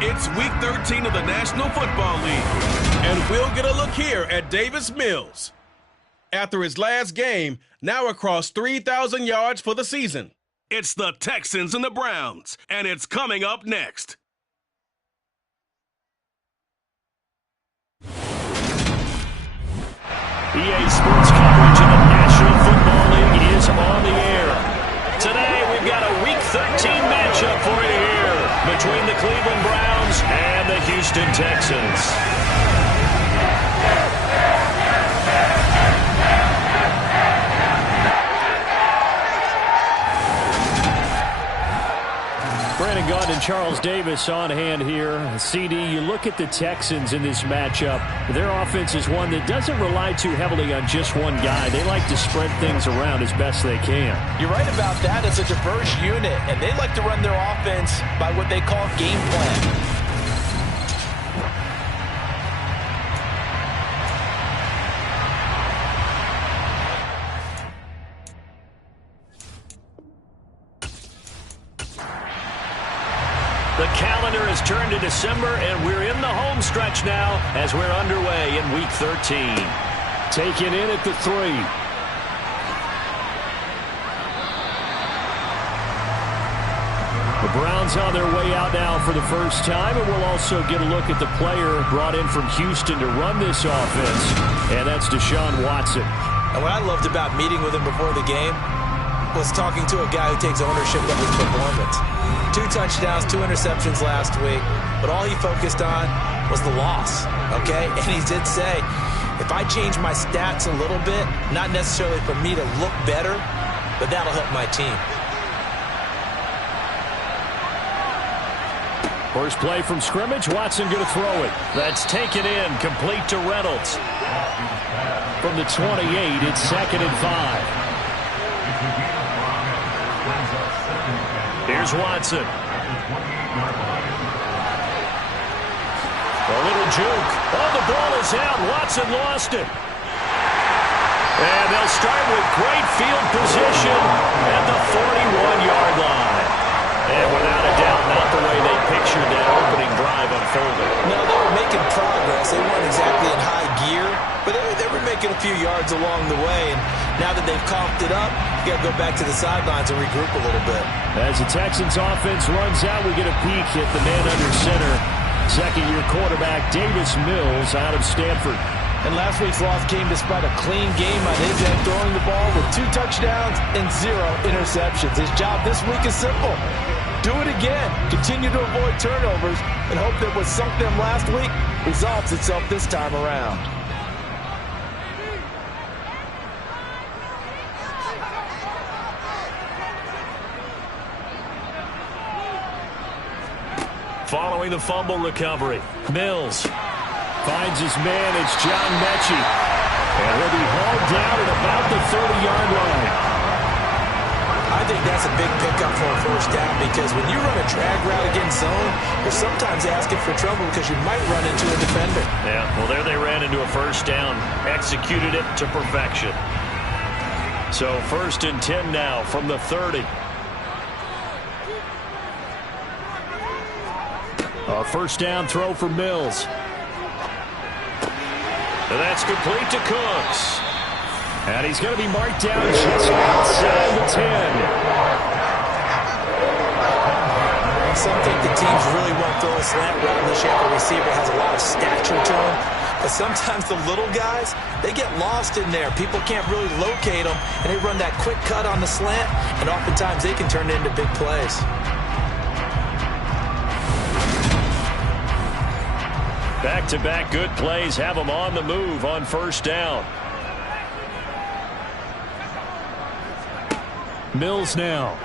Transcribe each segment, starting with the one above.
It's Week 13 of the National Football League, and we'll get a look here at Davis Mills. After his last game, now across 3,000 yards for the season. It's the Texans and the Browns, and it's coming up next. EA Sports coverage of the National Football League is on the air. Today, we've got a Week 13 matchup for you here between the Cleveland Browns and the Houston Texans. Brandon Gaudin and Charles Davis on hand here. CD, you look at the Texans in this matchup. Their offense is one that doesn't rely too heavily on just one guy. They like to spread things around as best they can. You're right about that. It's a diverse unit, and they like to run their offense by what they call game plan. The calendar has turned to December, and we're in the home stretch now as we're underway in Week 13. Taken in at the 3. The Browns on their way out now for the first time, and we'll also get a look at the player brought in from Houston to run this offense, and that's Deshaun Watson. And what I loved about meeting with him before the game was talking to a guy who takes ownership of his performance. 2 touchdowns, 2 interceptions last week, but all he focused on was the loss, okay? And he did say, if I change my stats a little bit, not necessarily for me to look better, but that'll help my team. First play from scrimmage, Watson going to throw it. That's taken in, complete to Reynolds. From the 28, it's 2nd and 5. Here's Watson. A little juke. Oh, the ball is out. Watson lost it. And they'll start with great field position at the 41-yard line. And without a doubt, not the way they pictured that opening drive unfolding. No, they were making progress. They weren't exactly in high gear, but they were making a few yards along the way. And now that they've coughed it up, you got to go back to the sidelines and regroup a little bit. As the Texans offense runs out, we get a peek at the man under center. Second-year quarterback Davis Mills out of Stanford. And last week's loss came despite a clean game on his end, throwing the ball with 2 touchdowns and 0 interceptions. His job this week is simple. Do it again. Continue to avoid turnovers and hope that what sunk them last week resolves itself this time around. Following the fumble recovery, Mills finds his man. It's John Mechie. And he'll be hauled down at about the 30-yard line. I think that's a big pickup for a first down because when you run a drag route against zone, you're sometimes asking for trouble because you might run into a defender. Yeah, well, there they ran into a first down. Executed it to perfection. So 1st and 10 now from the 30. A first down throw for Mills. And that's complete to Cooks. And he's going to be marked down just outside the 10. Some think the teams really won't throw a slant route unless you have a receiver has a lot of stature to him. But sometimes the little guys, they get lost in there. People can't really locate them, and they run that quick cut on the slant, and oftentimes they can turn it into big plays. Back-to-back good plays have them on the move on first down. Mills now.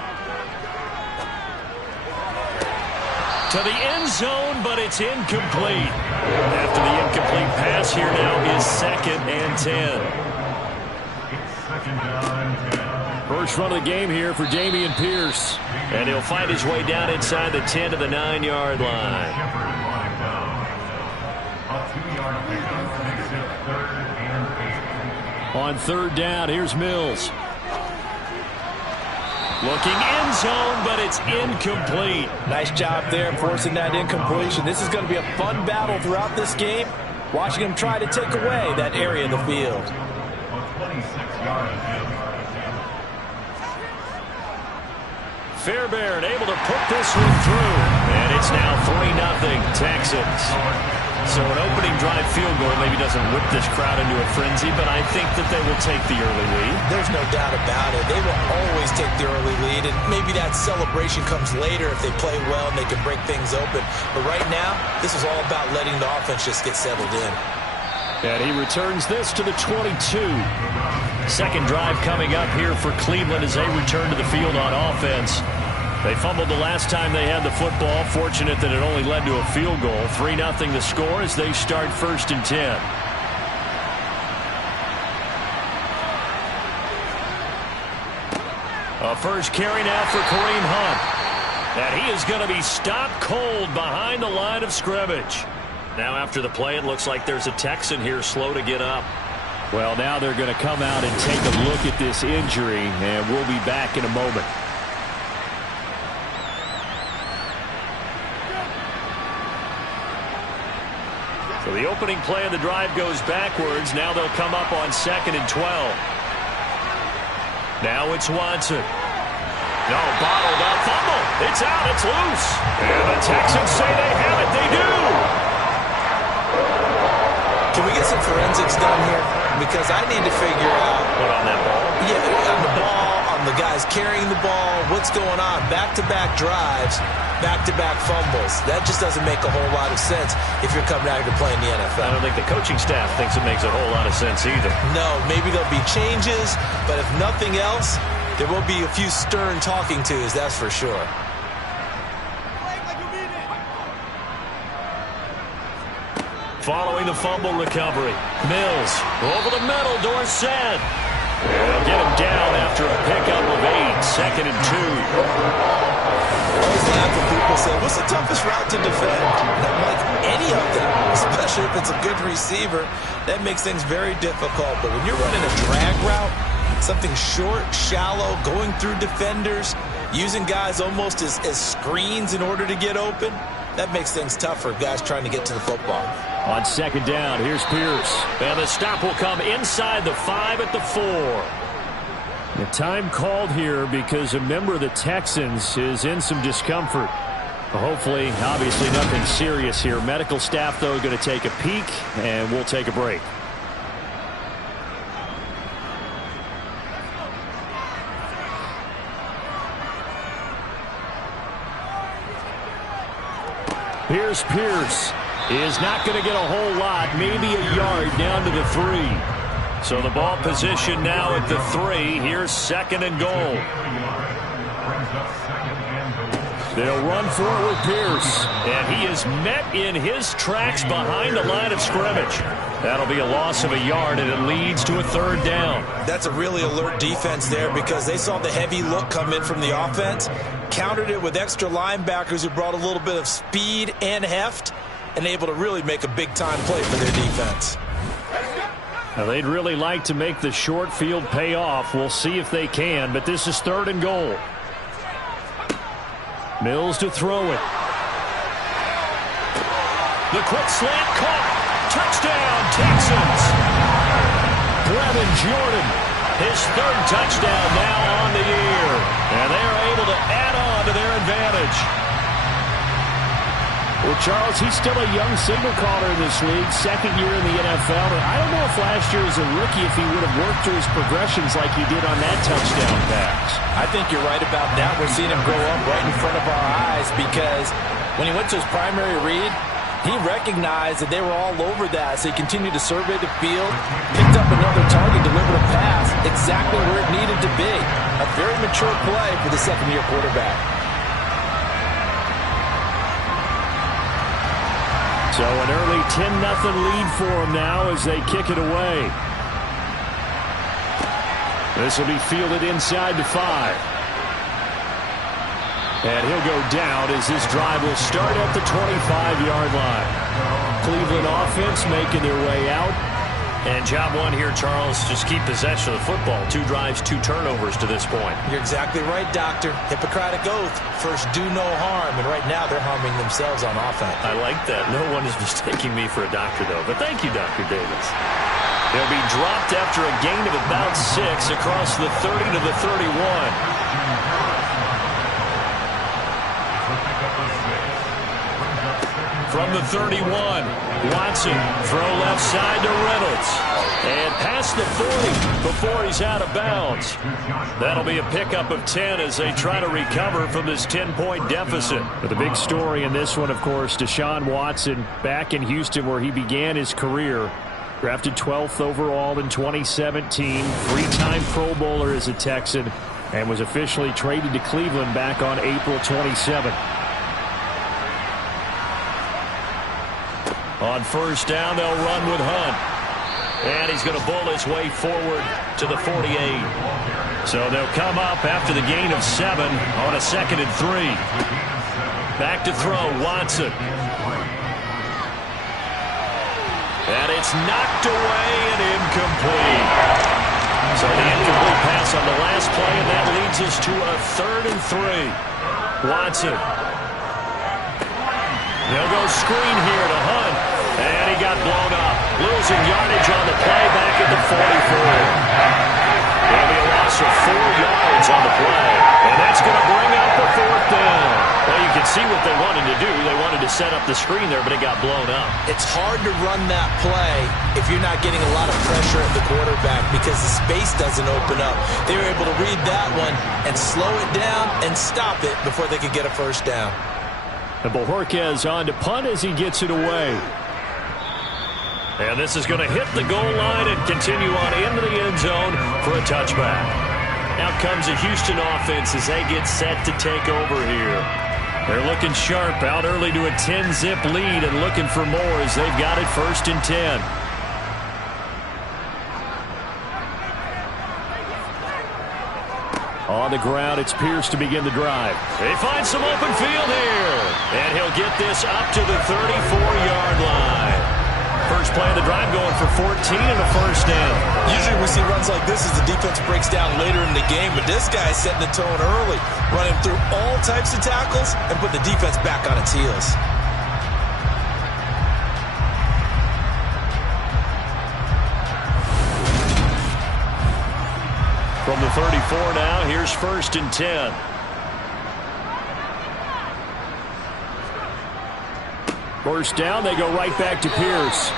To the end zone, but it's incomplete. After the incomplete pass, here now is 2nd and 10. First run of the game here for Dameon Pierce. And he'll find his way down inside the 10 to the 9-yard line. On 3rd down, here's Mills. Looking end zone, but it's incomplete. Nice job there forcing that incompletion. This is going to be a fun battle throughout this game. Watching him try to take away that area of the field. Fairbairn able to put this one through. And it's now 3-0 Texans. So an opening drive field goal maybe doesn't whip this crowd into a frenzy, but I think that they will take the early lead. There's no doubt about it. They will always take the early lead, and maybe that celebration comes later if they play well and they can break things open. But right now, this is all about letting the offense just get settled in. And he returns this to the 22. Second drive coming up here for Cleveland as they return to the field on offense. They fumbled the last time they had the football. Fortunate that it only led to a field goal. 3-0 the score as they start 1st and 10. A first carry now for Kareem Hunt. And he is going to be stopped cold behind the line of scrimmage. Now after the play, it looks like there's a Texan here slow to get up. Well, now they're going to come out and take a look at this injury, and we'll be back in a moment. So the opening play of the drive goes backwards. Now they'll come up on 2nd and 12. Now it's Watson. No, bottled up. Fumble. It's out. It's loose. And the Texans say they have it. They do. Can we get some forensics done here? Because I need to figure out. What on that ball? Yeah, on the ball, on the guys carrying the ball. What's going on? Back-to-back drives. Back-to-back fumbles. That just doesn't make a whole lot of sense if you're coming out here to play in the NFL. I don't think the coaching staff thinks it makes a whole lot of sense either. No, maybe there'll be changes, but if nothing else, there will be a few stern talking tos, that's for sure. Following the fumble recovery, Mills over the middle, Dorsett. They'll get him down after a pickup of 8, 2nd and 2. I always laugh when people say, what's the toughest route to defend? Not like any of them, especially if it's a good receiver. That makes things very difficult. But when you're running a drag route, something short, shallow, going through defenders, using guys almost as screens in order to get open, that makes things tough for guys trying to get to the football. On 2nd down, here's Pierce. And the stop will come inside the 5 at the 4. The time called here because a member of the Texans is in some discomfort. Hopefully, obviously nothing serious here. Medical staff, though, going to take a peek, and we'll take a break. Here's Pierce. Is not going to get a whole lot, maybe a yard down to the 3. So the ball position now at the 3. Here's 2nd and goal. They'll run for it with Pierce. And he is met in his tracks behind the line of scrimmage. That'll be a loss of a yard, and it leads to a 3rd down. That's a really alert defense there because they saw the heavy look come in from the offense, countered it with extra linebackers who brought a little bit of speed and heft, and able to really make a big-time play for their defense. Now, they'd really like to make the short field pay off. We'll see if they can, but this is 3rd and goal. Mills to throw it. The quick slant caught. Touchdown, Texans. Brevin Jordan, his 3rd touchdown now on the year. And they are able to add on to their advantage. Well, Charles, he's still a young signal caller in this league, 2nd year in the NFL. But I don't know if last year as a rookie if he would have worked through his progressions like he did on that touchdown pass. I think you're right about that. We're seeing him grow up right in front of our eyes because when he went to his primary read, he recognized that they were all over that. So he continued to survey the field, picked up another target, delivered a pass exactly where it needed to be. A very mature play for the 2nd-year quarterback. So an early 10-0 lead for them now as they kick it away. This will be fielded inside the 5. And he'll go down as this drive will start at the 25-yard line. Cleveland offense making their way out. And job one here, Charles, just keep possession of the football. 2 drives, 2 turnovers to this point. You're exactly right, Doctor. Hippocratic oath. First, do no harm. And right now, they're harming themselves on offense. I like that. No one is mistaking me for a doctor, though. But thank you, Dr. Davis. They'll be dropped after a gain of about 6 across the 30 to the 31. From the 31, Watson, throw left side to Reynolds. And past the 40 before he's out of bounds. That'll be a pickup of 10 as they try to recover from this 10-point deficit. But the big story in this one, of course, Deshaun Watson back in Houston where he began his career. Drafted 12th overall in 2017, 3-time Pro Bowler as a Texan, and was officially traded to Cleveland back on April 27th. On first down, they'll run with Hunt. And he's going to bull his way forward to the 48. So they'll come up after the gain of 7 on a 2nd and 3. Back to throw, Watson. And it's knocked away and incomplete. So the incomplete pass on the last play, and that leads us to a 3rd and 3. Watson. They'll go screen here to Hunt. And he got blown up. Losing yardage on the play back at the 44. There'll be a loss of 4 yards on the play. And that's going to bring up the 4th down. Well, you can see what they wanted to do. They wanted to set up the screen there, but it got blown up. It's hard to run that play if you're not getting a lot of pressure at the quarterback because the space doesn't open up. They were able to read that one and slow it down and stop it before they could get a first down. And Bojorquez on to punt as he gets it away. And this is going to hit the goal line and continue on into the end zone for a touchback. Out comes the Houston offense as they get set to take over here. They're looking sharp, out early to a 10-zip lead and looking for more as they've got it 1st and 10. On the ground, it's Pierce to begin the drive. They find some open field here. And he'll get this up to the 34-yard line. First play of the drive going for 14 and a first down. Usually we see runs like this as the defense breaks down later in the game, but this guy's setting the tone early, running through all types of tackles and put the defense back on its heels. From the 34 now, here's 1st and 10. First down, they go right back to Pierce.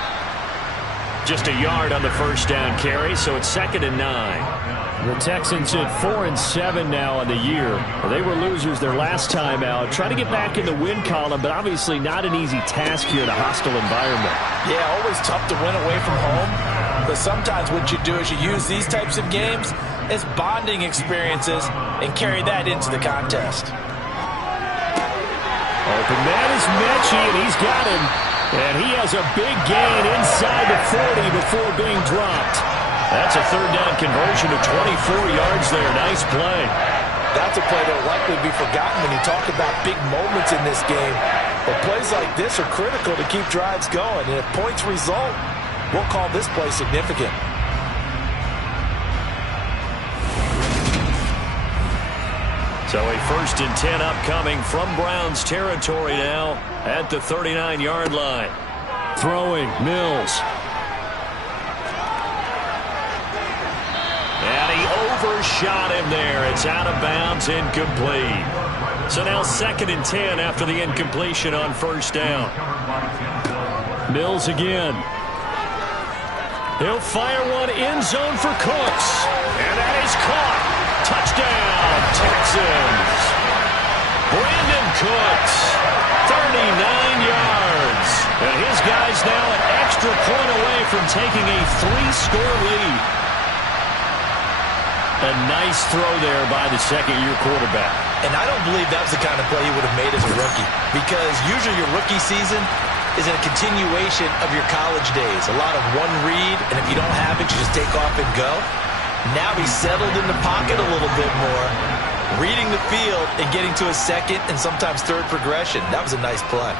Just a yard on the first down carry, so it's 2nd and 9. The Texans at 4-7 now on the year. Well, they were losers their last time out. Trying to get back in the win column, but obviously not an easy task here in a hostile environment. Yeah, always tough to win away from home. But sometimes what you do is you use these types of games as bonding experiences and carry that into the contest. Open man is Mechie, and he's got him. And he has a big gain inside the 40 before being dropped. That's a 3rd down conversion of 24 yards there. Nice play. That's a play that will likely be forgotten when you talk about big moments in this game. But plays like this are critical to keep drives going. And if points result, we'll call this play significant. So a 1st and 10 upcoming from Browns territory now at the 39-yard line. Throwing, Mills. And he overshot him there. It's out of bounds, incomplete. So now 2nd and 10 after the incompletion on first down. Mills again. He'll fire one end zone for Cooks. And that is caught. Touchdown, Texans. Brandon Cooks, 39 yards. And his guy's now an extra point away from taking a 3-score lead. A nice throw there by the 2nd-year quarterback. And I don't believe that was the kind of play he would have made as a rookie. Because usually your rookie season is a continuation of your college days. A lot of one read, and if you don't have it, you just take off and go. Now he's settled in the pocket a little bit more, reading the field and getting to a 2nd and sometimes 3rd progression. That was a nice play.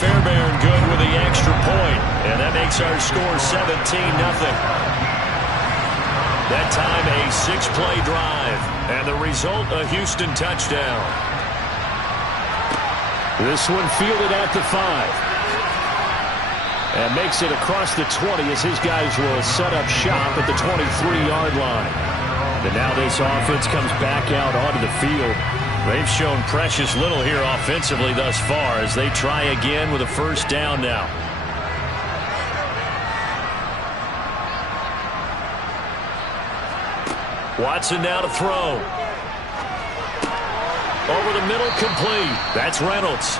Fairbairn good with the extra point, and that makes our score 17-0. That time a 6-play drive, and the result a Houston touchdown. This one fielded at the 5. And makes it across the 20 as his guys will set up shop at the 23-yard line. And now this offense comes back out onto the field. They've shown precious little here offensively thus far as they try again with a first down now. Watson now to throw. Over the middle, complete. That's Reynolds.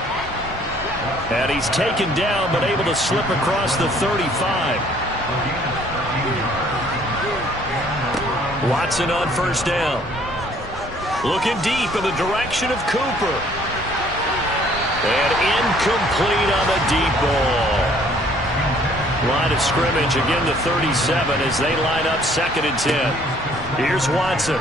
And he's taken down, but able to slip across the 35. Watson on first down. Looking deep in the direction of Cooper. And incomplete on the deep ball. Line of scrimmage, again the 37 as they line up 2nd and 10. Here's Watson.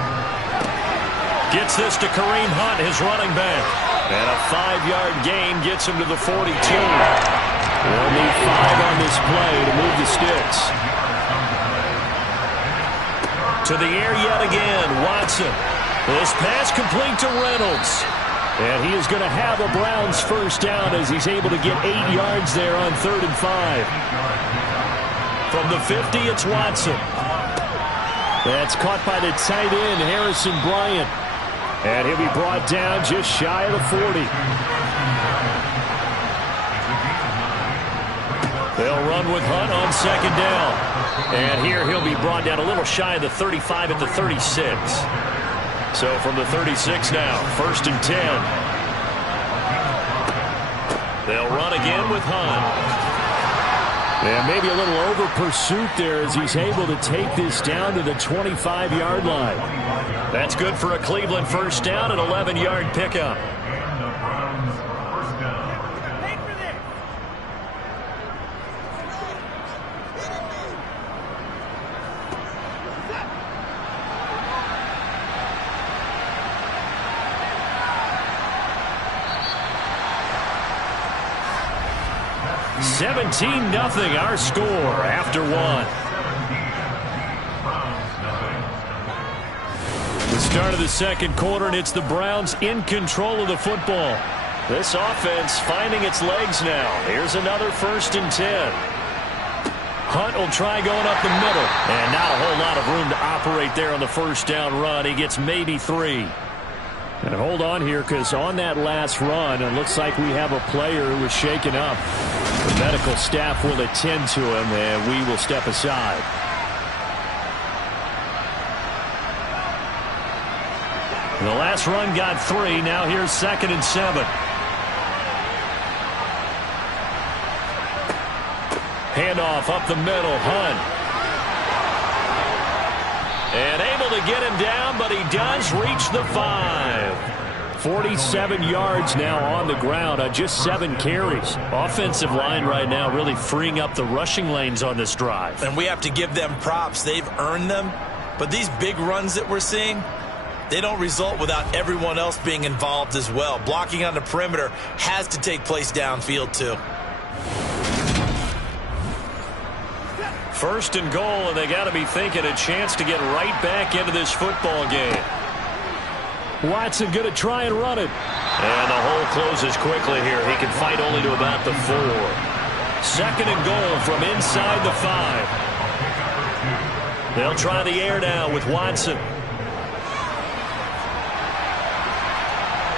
Gets this to Kareem Hunt, his running back. And a 5-yard gain gets him to the 42. They'll need 5 on this play to move the sticks. To the air yet again, Watson. This pass complete to Reynolds. And he is going to have a Browns first down as he's able to get 8 yards there on 3rd and 5. From the 50, it's Watson. That's caught by the tight end, Harrison Bryant. And he'll be brought down just shy of the 40. They'll run with Hunt on 2nd down. And here he'll be brought down a little shy of the 35 at the 36. So from the 36 now, 1st and 10. They'll run again with Hunt. Yeah, maybe a little over pursuit there as he's able to take this down to the 25-yard line. That's good for a Cleveland first down, an 11-yard pickup. (17-0) our score after 1. The start of the 2nd quarter, and it's the Browns in control of the football. This offense finding its legs now. Here's another 1st and 10. Hunt will try going up the middle, and not a whole lot of room to operate there on the first down run. He gets maybe 3. And hold on here, because on that last run, it looks like we have a player who was shaken up. The medical staff will attend to him, and we will step aside. The last run got 3. Now here's 2nd and 7. Handoff up the middle. Hunt. And able to get him down, but he does reach the 5. 47 yards now on the ground on just 7 carries. Offensive line right now really freeing up the rushing lanes on this drive. And we have to give them props. They've earned them. But these big runs that we're seeing, they don't result without everyone else being involved as well. Blocking on the perimeter has to take place downfield too. 1st and goal, and they got to be thinking a chance to get right back into this football game. Watson going to try and run it. And the hole closes quickly here. He can fight only to about the 4. 2nd and goal from inside the 5. They'll try the air now with Watson.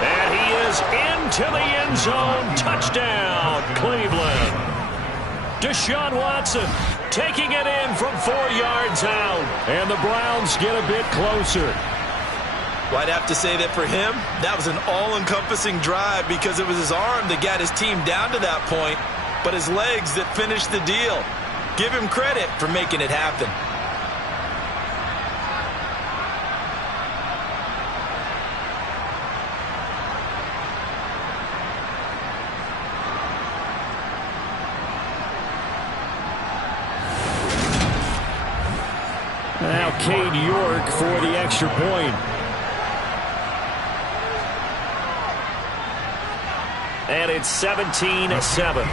And he is into the end zone. Touchdown, Cleveland. Deshaun Watson taking it in from 4 yards out. And the Browns get a bit closer. Well, I'd have to say that for him, that was an all-encompassing drive because it was his arm that got his team down to that point, but his legs that finished the deal. Give him credit for making it happen. Now Cade York for the extra point. And it's 17-7.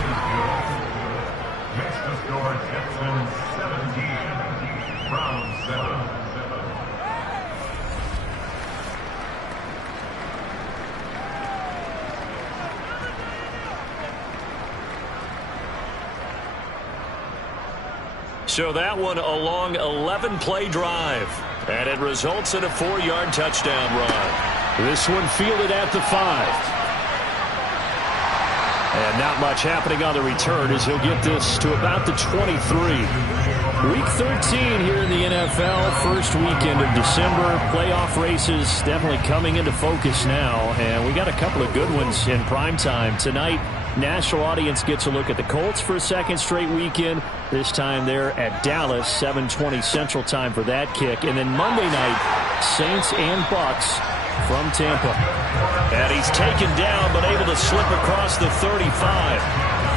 So that one a long 11-play drive. And it results in a 4-yard touchdown run. This one fielded at the 5. And not much happening on the return as he'll get this to about the 23. Week 13 here in the NFL. First weekend of December. Playoff races definitely coming into focus now. And we got a couple of good ones in primetime tonight. National audience gets a look at the Colts for a second straight weekend. This time they're at Dallas, 7:20 Central Time for that kick. And then Monday night, Saints and Bucks from Tampa. And he's taken down but able to slip across the 35.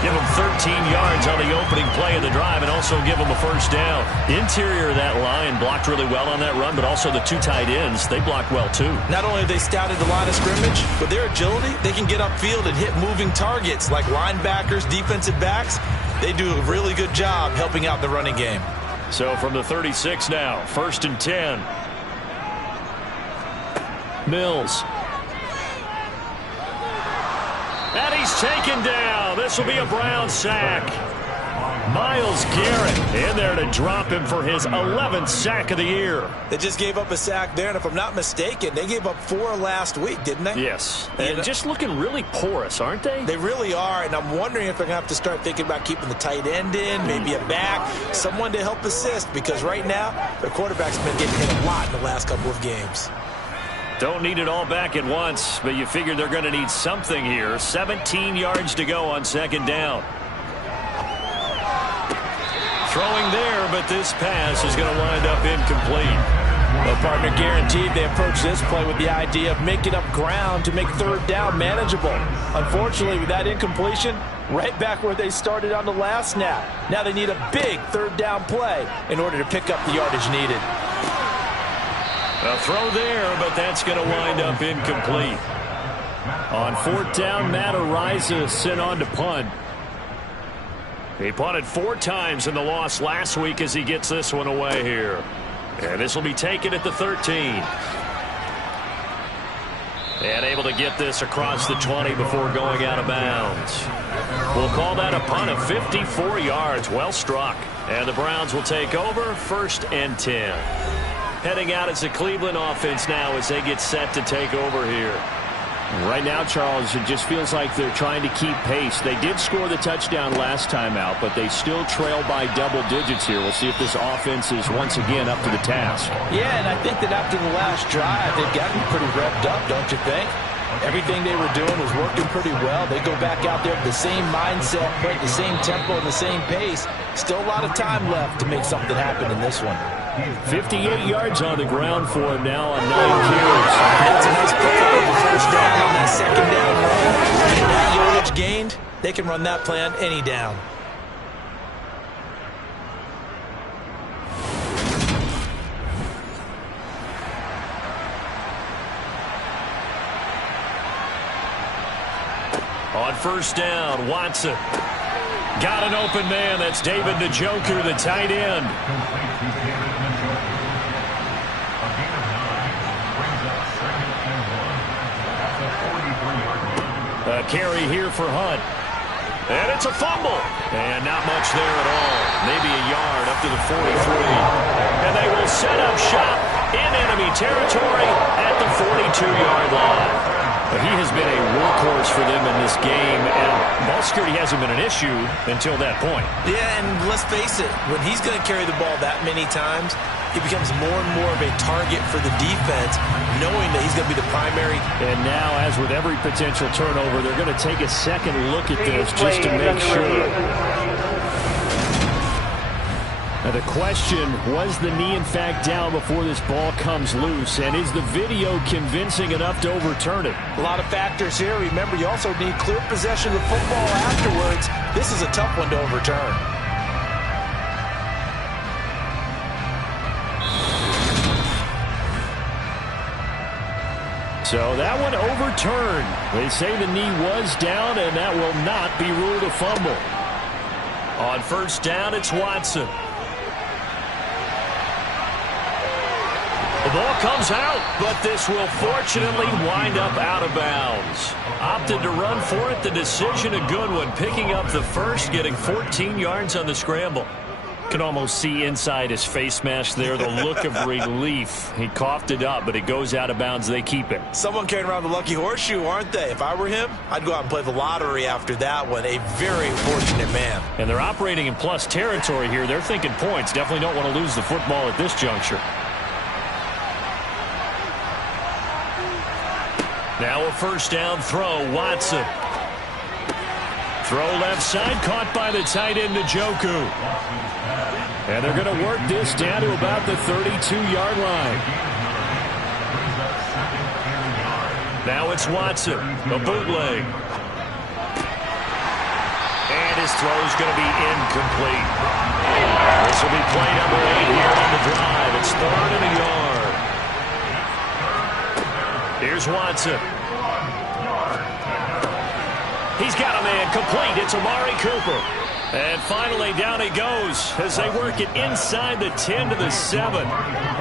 Give him 13 yards on the opening play of the drive and also give him a first down. Interior of that line blocked really well on that run, but also the 2 tight ends, they blocked well too. Not only have they scouted the line of scrimmage, but their agility, they can get upfield and hit moving targets like linebackers, defensive backs. They do a really good job helping out the running game. So from the 36 now, 1st and 10. Mills. And he's taken down. This will be a Brown sack. Myles Garrett in there to drop him for his 11th sack of the year. They just gave up a sack there, and if I'm not mistaken, they gave up 4 last week, didn't they? Yes. And just looking really porous, aren't they? They really are, and I'm wondering if they're going to have to start thinking about keeping the tight end in, maybe a back, someone to help assist, because right now, their quarterback's been getting hit a lot in the last couple of games. Don't need it all back at once, but you figure they're going to need something here. 17 yards to go on 2nd down. Throwing there, but this pass is going to wind up incomplete. Well, partner, guaranteed they approach this play with the idea of making up ground to make 3rd down manageable. Unfortunately, with that incompletion, right back where they started on the last snap. Now they need a big 3rd down play in order to pick up the yardage needed. A throw there, but that's going to wind up incomplete. On 4th down, Matt Araiza sent on to punt. He punted 4 times in the loss last week as he gets this one away here. And this will be taken at the 13. And able to get this across the 20 before going out of bounds. We'll call that a punt of 54 yards. Well struck. And the Browns will take over 1st and 10. Heading out as the Cleveland offense now as they get set to take over here. Right now, Charles, it just feels like they're trying to keep pace. They did score the touchdown last time out, but they still trail by double digits here. We'll see if this offense is once again up to the task. Yeah, and I think that after the last drive, they've gotten pretty revved up, don't you think? Everything they were doing was working pretty well. They go back out there with the same mindset, but the same tempo and the same pace. Still a lot of time left to make something happen in this one. 58 yards on the ground for him now on 9 carries. That's a nice pickup of the first down on that 2nd down run. And that yardage gained, they can run that play on any down. On 1st down, Watson. Got an open man. That's David Njoku, the tight end. A carry here for Hunt. And it's a fumble. And not much there at all. Maybe a yard up to the 43. And they will set up shop in enemy territory at the 42-yard line. But he has been a workhorse for them in this game, and ball security hasn't been an issue until that point. Yeah, and let's face it, when he's going to carry the ball that many times, he becomes more and more of a target for the defense, knowing that he's going to be the primary. And now, as with every potential turnover, they're going to take a second look at this just to make sure. Now the question, was the knee in fact down before this ball comes loose? And is the video convincing enough to overturn it? A lot of factors here. Remember, you also need clear possession of the football afterwards. This is a tough one to overturn. So that one overturned. They say the knee was down, and that will not be ruled a fumble. On first down, it's Watson. The ball comes out, but this will fortunately wind up out of bounds. Opted to run for it. The decision a good one. Picking up the first, getting 14 yards on the scramble. Can almost see inside his face mask there the look of relief. He coughed it up, but it goes out of bounds. They keep it. Someone carrying around the lucky horseshoe, aren't they? If I were him, I'd go out and play the lottery after that one. A very fortunate man. And they're operating in plus territory here. They're thinking points. Definitely don't want to lose the football at this juncture. Now a first down throw, Watson. Throw left side, caught by the tight end, Njoku. And they're going to work this down to about the 32-yard line. Now it's Watson, the bootleg. And his throw is going to be incomplete. This will be play number 8 here on the drive. It's 3rd and a yard. Here's Watson. He's got a man complete. It's Amari Cooper. And finally, down he goes as they work it inside the 10 to the 7.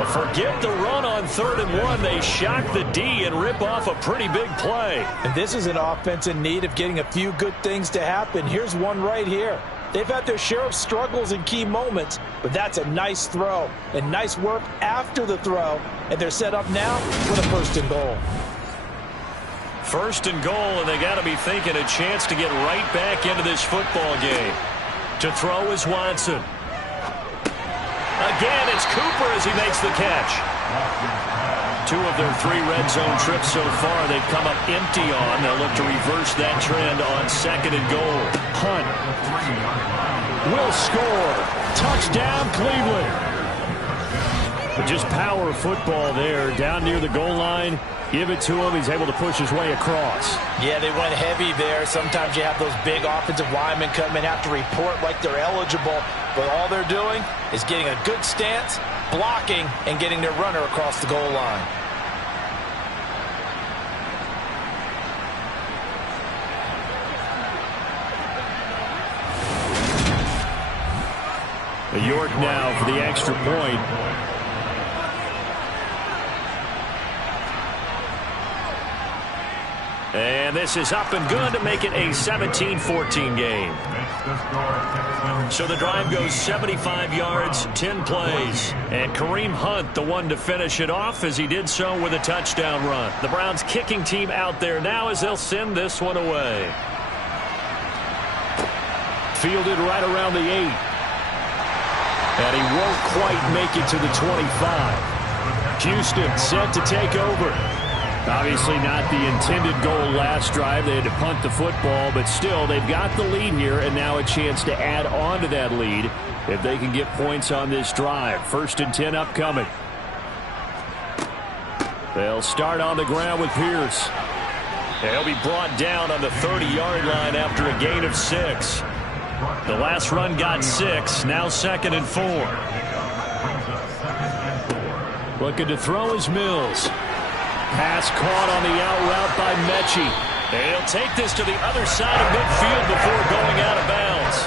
Forget the run on 3rd and 1. They shock the D and rip off a pretty big play. And this is an offense in need of getting a few good things to happen. Here's one right here. They've had their share of struggles in key moments, but that's a nice throw and nice work after the throw. And they're set up now with a 1st and goal. 1st and goal, and they got to be thinking a chance to get right back into this football game. To throw is Watson. Again, it's Cooper as he makes the catch. 2 of their 3 red zone trips so far they've come up empty on. They'll look to reverse that trend on 2nd and goal. Hunt will score. Touchdown, Cleveland. But just power football there down near the goal line. Give it to him. He's able to push his way across. Yeah, they went heavy there. Sometimes you have those big offensive linemen come in, have to report like they're eligible. But all they're doing is getting a good stance, blocking, and getting their runner across the goal line. York now for the extra point. And this is up and good to make it a 17-14 game. So the drive goes 75 yards, 10 plays. And Kareem Hunt, the one to finish it off, as he did so with a touchdown run. The Browns kicking team out there now as they'll send this one away. Fielded right around the 8. And he won't quite make it to the 25. Houston set to take over. Obviously not the intended goal last drive. They had to punt the football, but still they've got the lead here, and now a chance to add on to that lead if they can get points on this drive. 1st and 10 upcoming. They'll start on the ground with Pierce. He'll be brought down on the 30-yard line after a gain of 6. The last run got 6, now 2nd and 4. Looking to throw is Mills. Pass caught on the out route by Mechie. He'll take this to the other side of midfield before going out of bounds.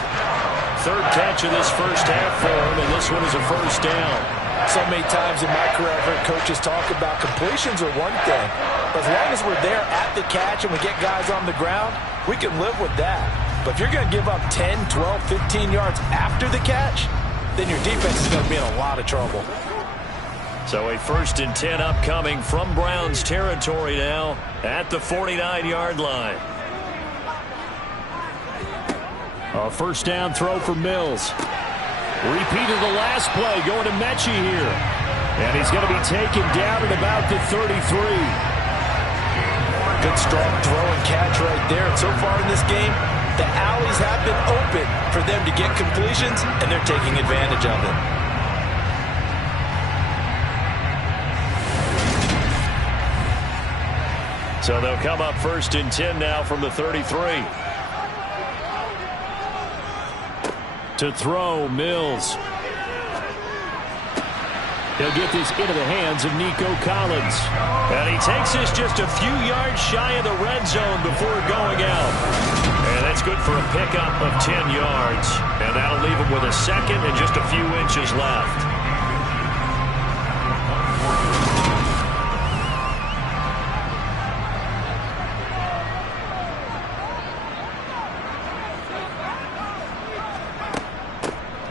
3rd catch of this first half for him, and this one is a 1st down. So many times in my career I've heard coaches talk about completions are one thing, but as long as we're there at the catch and we get guys on the ground, we can live with that. But if you're going to give up 10, 12, 15 yards after the catch, then your defense is going to be in a lot of trouble. So a 1st and 10 upcoming from Browns territory now at the 49-yard line. A 1st down throw for Mills. Repeat of the last play going to Mechie here. And he's going to be taken down at about the 33. Good strong throw and catch right there. And so far in this game, the alleys have been open for them to get completions, and they're taking advantage of it. So they'll come up 1st and 10 now from the 33. To throw, Mills. He'll get this into the hands of Nico Collins. And he takes this just a few yards shy of the red zone before going out. And that's good for a pickup of 10 yards. And that'll leave him with a second and just a few inches left.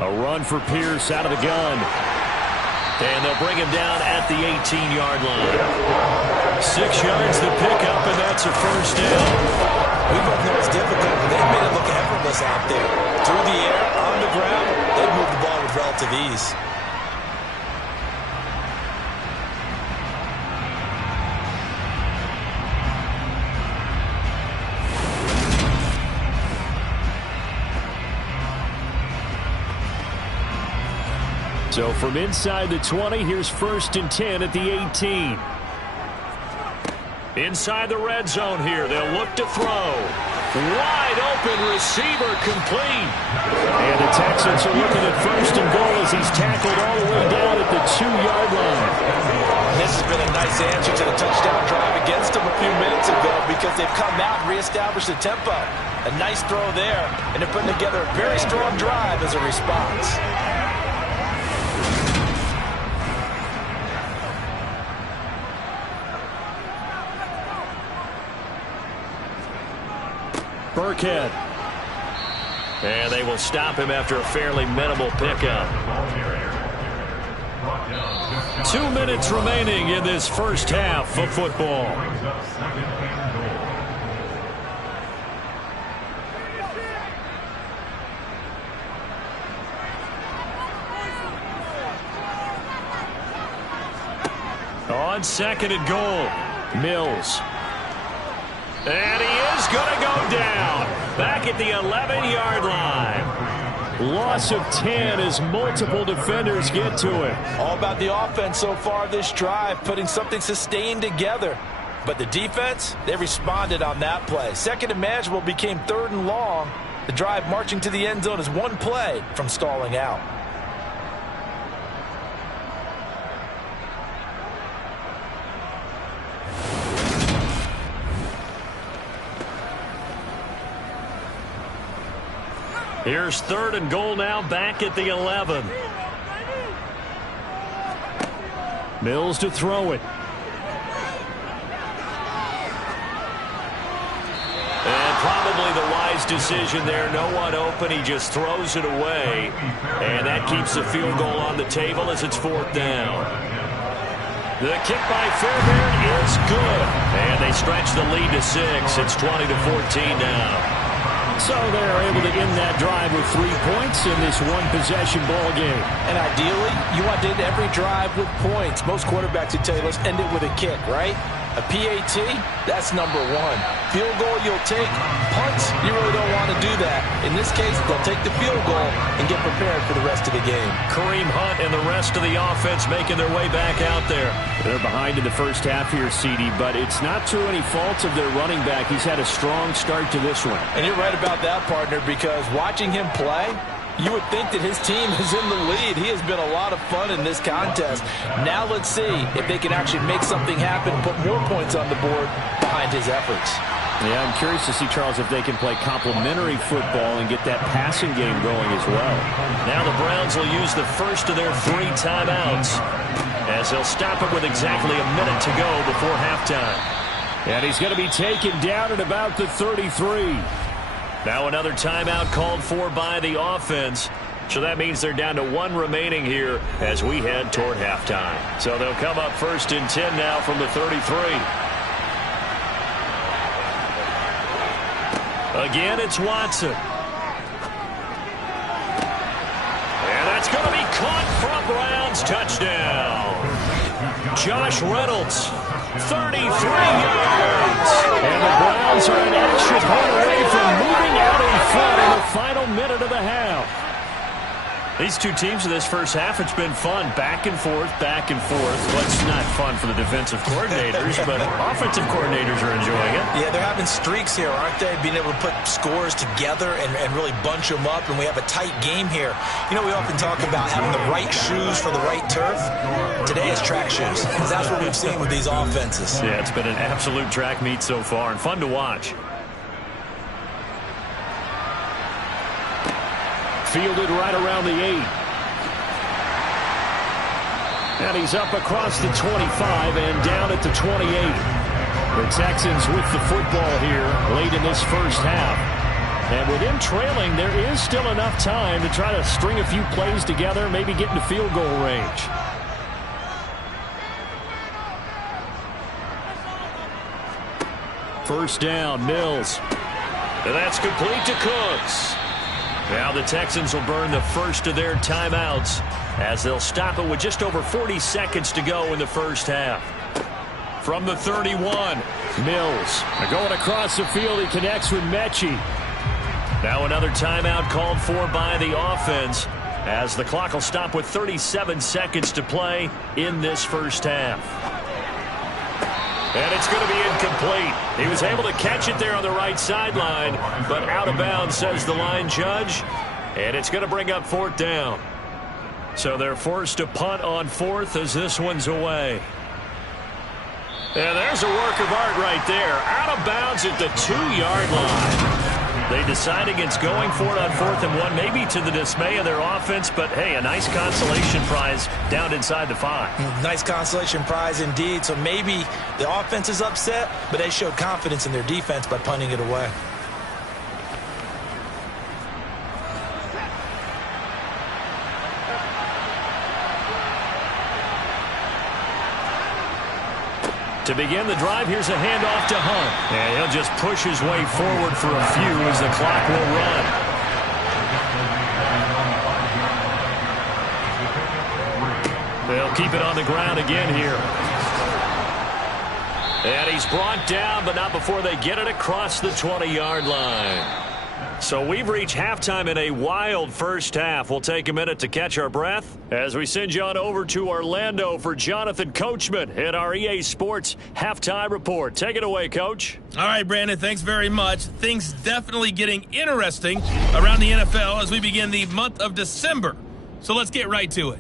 A run for Pierce out of the gun. And they'll bring him down at the 18-yard line. 6 yards to pick up, and that's a first down. We both know it's difficult, but they've made it look effortless out there. Through the air, on the ground, they've moved the ball with relative ease. So from inside the 20, here's 1st and 10 at the 18. Inside the red zone here, they'll look to throw. Wide open receiver complete. And the Texans are looking at 1st and goal as he's tackled all the way down at the 2-yard line. This has been a nice answer to the touchdown drive against them a few minutes ago because they've come out and reestablished the tempo. A nice throw there, and they're putting together a very strong drive as a response. Burkhead. And they will stop him after a fairly minimal pickup. 2 minutes remaining in this first half of football. On 2nd and goal, Mills. And he is going to go down. Back at the 11-yard line. Loss of 10 as multiple defenders get to him. All about the offense so far this drive, putting something sustained together. But the defense, they responded on that play. Second and manageable became 3rd and long. The drive marching to the end zone is one play from stalling out. Here's 3rd and goal now, back at the 11. Mills to throw it. And probably the wise decision there. No one open. He just throws it away. And that keeps the field goal on the table as it's 4th down. The kick by Fairbairn is good. And they stretch the lead to 6. It's 20-14 now. So they're able to end that drive with 3 points in this one-possession ball game. And ideally, you want to end every drive with points. Most quarterbacks would tell you, let's end it with a kick, right? A PAT, that's number 1. Field goal you'll take. Punts, you really don't want to do that. In this case, they'll take the field goal and get prepared for the rest of the game. Kareem Hunt and the rest of the offense making their way back out there. They're behind in the first half here, CD, but it's not through any faults of their running back. He's had a strong start to this one. And you're right about that, partner, because watching him play, you would think that his team is in the lead. He has been a lot of fun in this contest. Now let's see if they can actually make something happen, put more points on the board behind his efforts. Yeah, I'm curious to see, Charles, if they can play complementary football and get that passing game going as well. Now the Browns will use the first of their 3 timeouts as they'll stop it with exactly a minute to go before halftime. And he's going to be taken down at about the 33. Now another timeout called for by the offense. So that means they're down to 1 remaining here as we head toward halftime. So they'll come up 1st and 10 now from the 33. Again, it's Watson. And that's going to be caught for a Browns touchdown. Josh Reynolds, 33 yards. And the Browns are an extra point away from moving out in front in the final minute of the half. These two teams in this first half, it's been fun. Back and forth, back and forth. Well, it's not fun for the defensive coordinators, but offensive coordinators are enjoying it. Yeah, they're having streaks here, aren't they? Being able to put scores together and really bunch them up, and we have a tight game here. You know, we often talk about having the right shoes for the right turf. Today is track shoes, because that's what we've seen with these offenses. Yeah, it's been an absolute track meet so far, and fun to watch. Fielded right around the 8. And he's up across the 25 and down at the 28. The Texans with the football here late in this first half. And with him trailing, there is still enough time to try to string a few plays together, maybe get into field goal range. First down, Mills. And that's complete to Cooks. Now the Texans will burn the first of their timeouts as they'll stop it with just over 40 seconds to go in the first half. From the 31, Mills going across the field. He connects with Mechie. Now another timeout called for by the offense as the clock will stop with 37 seconds to play in this first half. And it's going to be incomplete. He was able to catch it there on the right sideline, but out of bounds, says the line judge. And it's going to bring up fourth down. So they're forced to punt on fourth as this one's away. And there's a work of art right there. Out of bounds at the 2-yard line. They decide against going for it on 4th and 1, maybe to the dismay of their offense, but hey, a nice consolation prize down inside the 5. Nice consolation prize indeed. So maybe the offense is upset, but they showed confidence in their defense by punting it away. To begin the drive, here's a handoff to Hunt. And he'll just push his way forward for a few as the clock will run. They'll keep it on the ground again here. And he's brought down, but not before they get it across the 20-yard line. So we've reached halftime in a wild first half. We'll take a minute to catch our breath as we send you on over to Orlando for Jonathan Coachman at our EA Sports Halftime Report. Take it away, Coach. All right, Brandon, thanks very much. Things definitely getting interesting around the NFL as we begin the month of December. So let's get right to it.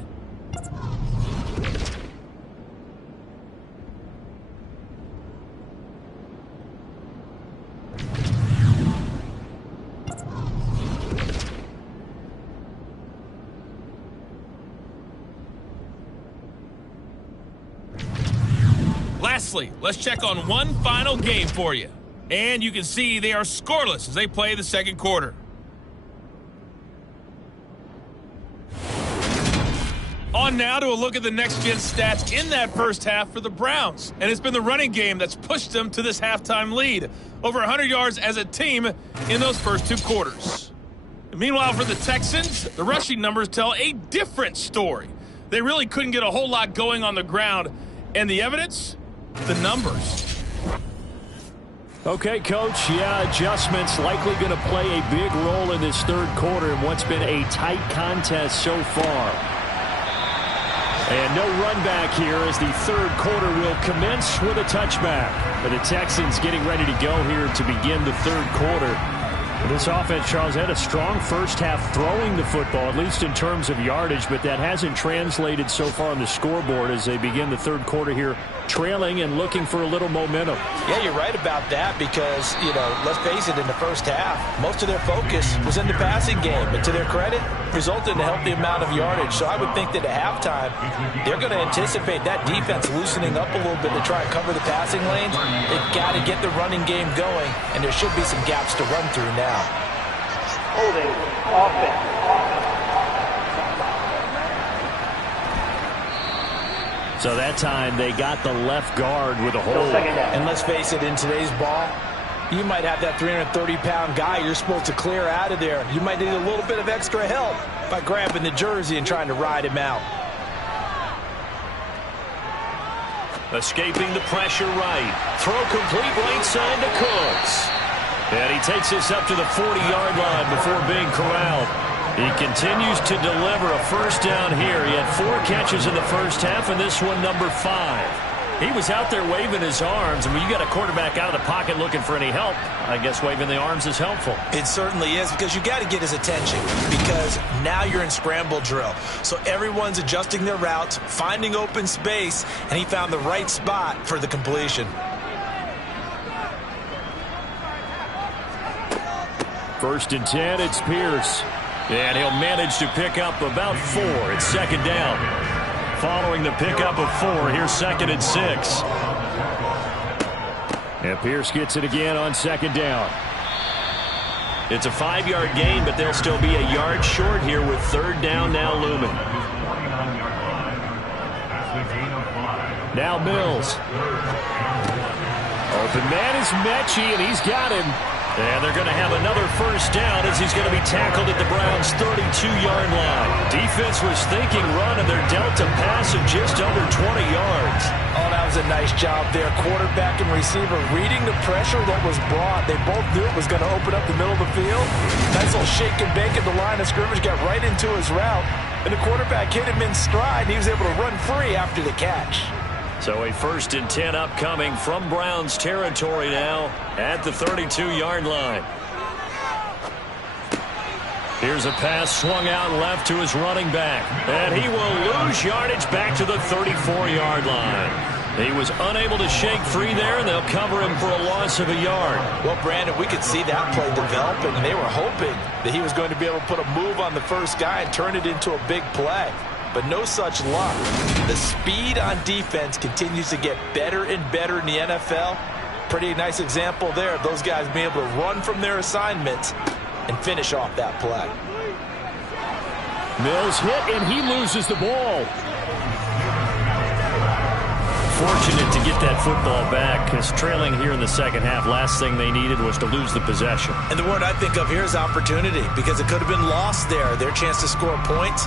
Lastly, let's check on one final game for you. And you can see they are scoreless as they play the second quarter. On now to a look at the next-gen stats in that first half for the Browns. And it's been the running game that's pushed them to this halftime lead. Over 100 yards as a team in those first two quarters. And meanwhile, for the Texans, the rushing numbers tell a different story. They really couldn't get a whole lot going on the ground. And the evidence? The numbers. Okay, Coach. Yeah, adjustments likely going to play a big role in this third quarter in what's been a tight contest so far. And no run back here as the third quarter will commence with a touchback. For the Texans getting ready to go here to begin the third quarter. This offense, Charles, had a strong first half throwing the football, at least in terms of yardage, but that hasn't translated so far on the scoreboard as they begin the third quarter here, trailing and looking for a little momentum. Yeah, you're right about that because, let's face it, in the first half, most of their focus was in the passing game, but to their credit, resulted in a healthy amount of yardage. So I would think that at halftime, they're going to anticipate that defense loosening up a little bit to try and cover the passing lanes. They've got to get the running game going, and there should be some gaps to run through now. Holding offense. So that time they got the left guard with a hold. And let's face it, in today's ball, you might have that 330-pound guy you're supposed to clear out of there. You might need a little bit of extra help by grabbing the jersey and trying to ride him out. Escaping the pressure right. Throw complete right side to Cooks. And he takes this up to the 40-yard line before being corralled. He continues to deliver a first down here. He had 4 catches in the first half, and this one number 5. He was out there waving his arms, and when you got a quarterback out of the pocket looking for any help, I guess waving the arms is helpful. It certainly is, because you got to get his attention, because now you're in scramble drill. So everyone's adjusting their routes, finding open space, and he found the right spot for the completion. First and 10, it's Pierce. And he'll manage to pick up about 4. It's second down. Following the pickup of 4, here's second and 6. And Pierce gets it again on second down. It's a 5-yard gain, but they'll still be a yard short here with third down now looming. Now Mills. Open man is Mechie, and he's got him. And they're going to have another first down as he's going to be tackled at the Browns' 32-yard line. Defense was thinking run, and they're dealt a pass of just under 20 yards. Oh, that was a nice job there. Quarterback and receiver reading the pressure that was brought. They both knew it was going to open up the middle of the field. Nice little shake and bake at the line of scrimmage, got right into his route. And the quarterback hit him in stride, and he was able to run free after the catch. So a first and 10 upcoming from Browns territory now at the 32-yard line. Here's a pass swung out left to his running back. And he will lose yardage back to the 34-yard line. He was unable to shake free there, and they'll cover him for a loss of a yard. Well, Brandon, we could see that play developing, and they were hoping that he was going to be able to put a move on the first guy and turn it into a big play. But no such luck. The speed on defense continues to get better and better in the NFL. Pretty nice example there of those guys being able to run from their assignments and finish off that play. Mills hit, and he loses the ball. Fortunate to get that football back, because trailing here in the second half, last thing they needed was to lose the possession. And the word I think of here is opportunity, because it could have been lost there, their chance to score points.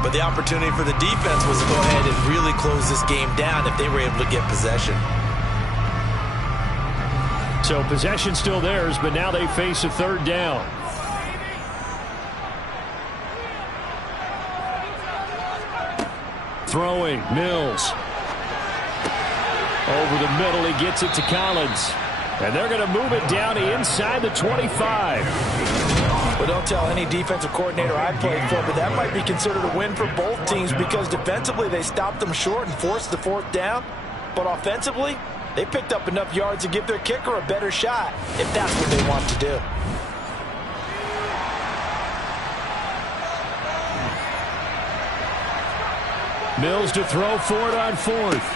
But the opportunity for the defense was to go ahead and really close this game down if they were able to get possession. So possession still theirs, but now they face a third down. Throwing, Mills. Over the middle, he gets it to Collins. And they're going to move it down inside the 25. Well, don't tell any defensive coordinator I played for, but that might be considered a win for both teams, because defensively they stopped them short and forced the fourth down. But offensively, they picked up enough yards to give their kicker a better shot, if that's what they want to do. Mills to throw for it on fourth.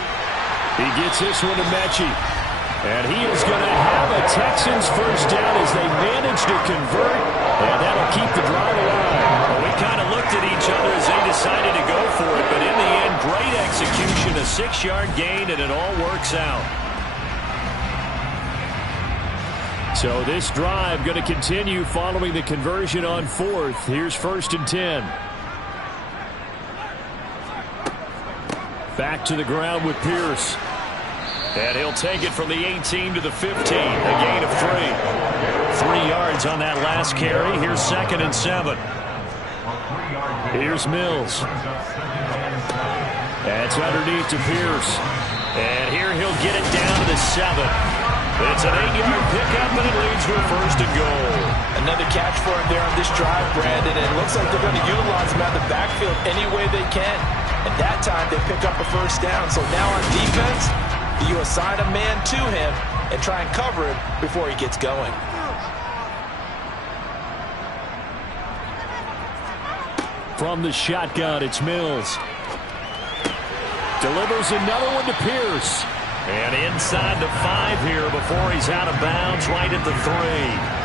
He gets this one to Mechie. And he is going to have a Texans first down as they manage to convert, and that'll keep the drive alive. Well, we kind of looked at each other as they decided to go for it, but in the end, great execution, a 6-yard gain, and it all works out. So this drive going to continue following the conversion on fourth. Here's first and 10. Back to the ground with Pierce. And he'll take it from the 18 to the 15, a gain of 3. 3 yards on that last carry. Here's second and 7. Here's Mills. That's underneath to Pierce. And here he'll get it down to the 7. It's an 8-yard pickup, and it leads to a first and goal. Another catch for him there on this drive, Brandon, and it looks like they're going to utilize him out of the backfield any way they can. At that time, they pick up a first down. So now on defense, you assign a man to him and try and cover him before he gets going. From the shotgun, it's Mills. Delivers another one to Pierce. And inside the 5 here before he's out of bounds, right at the 3.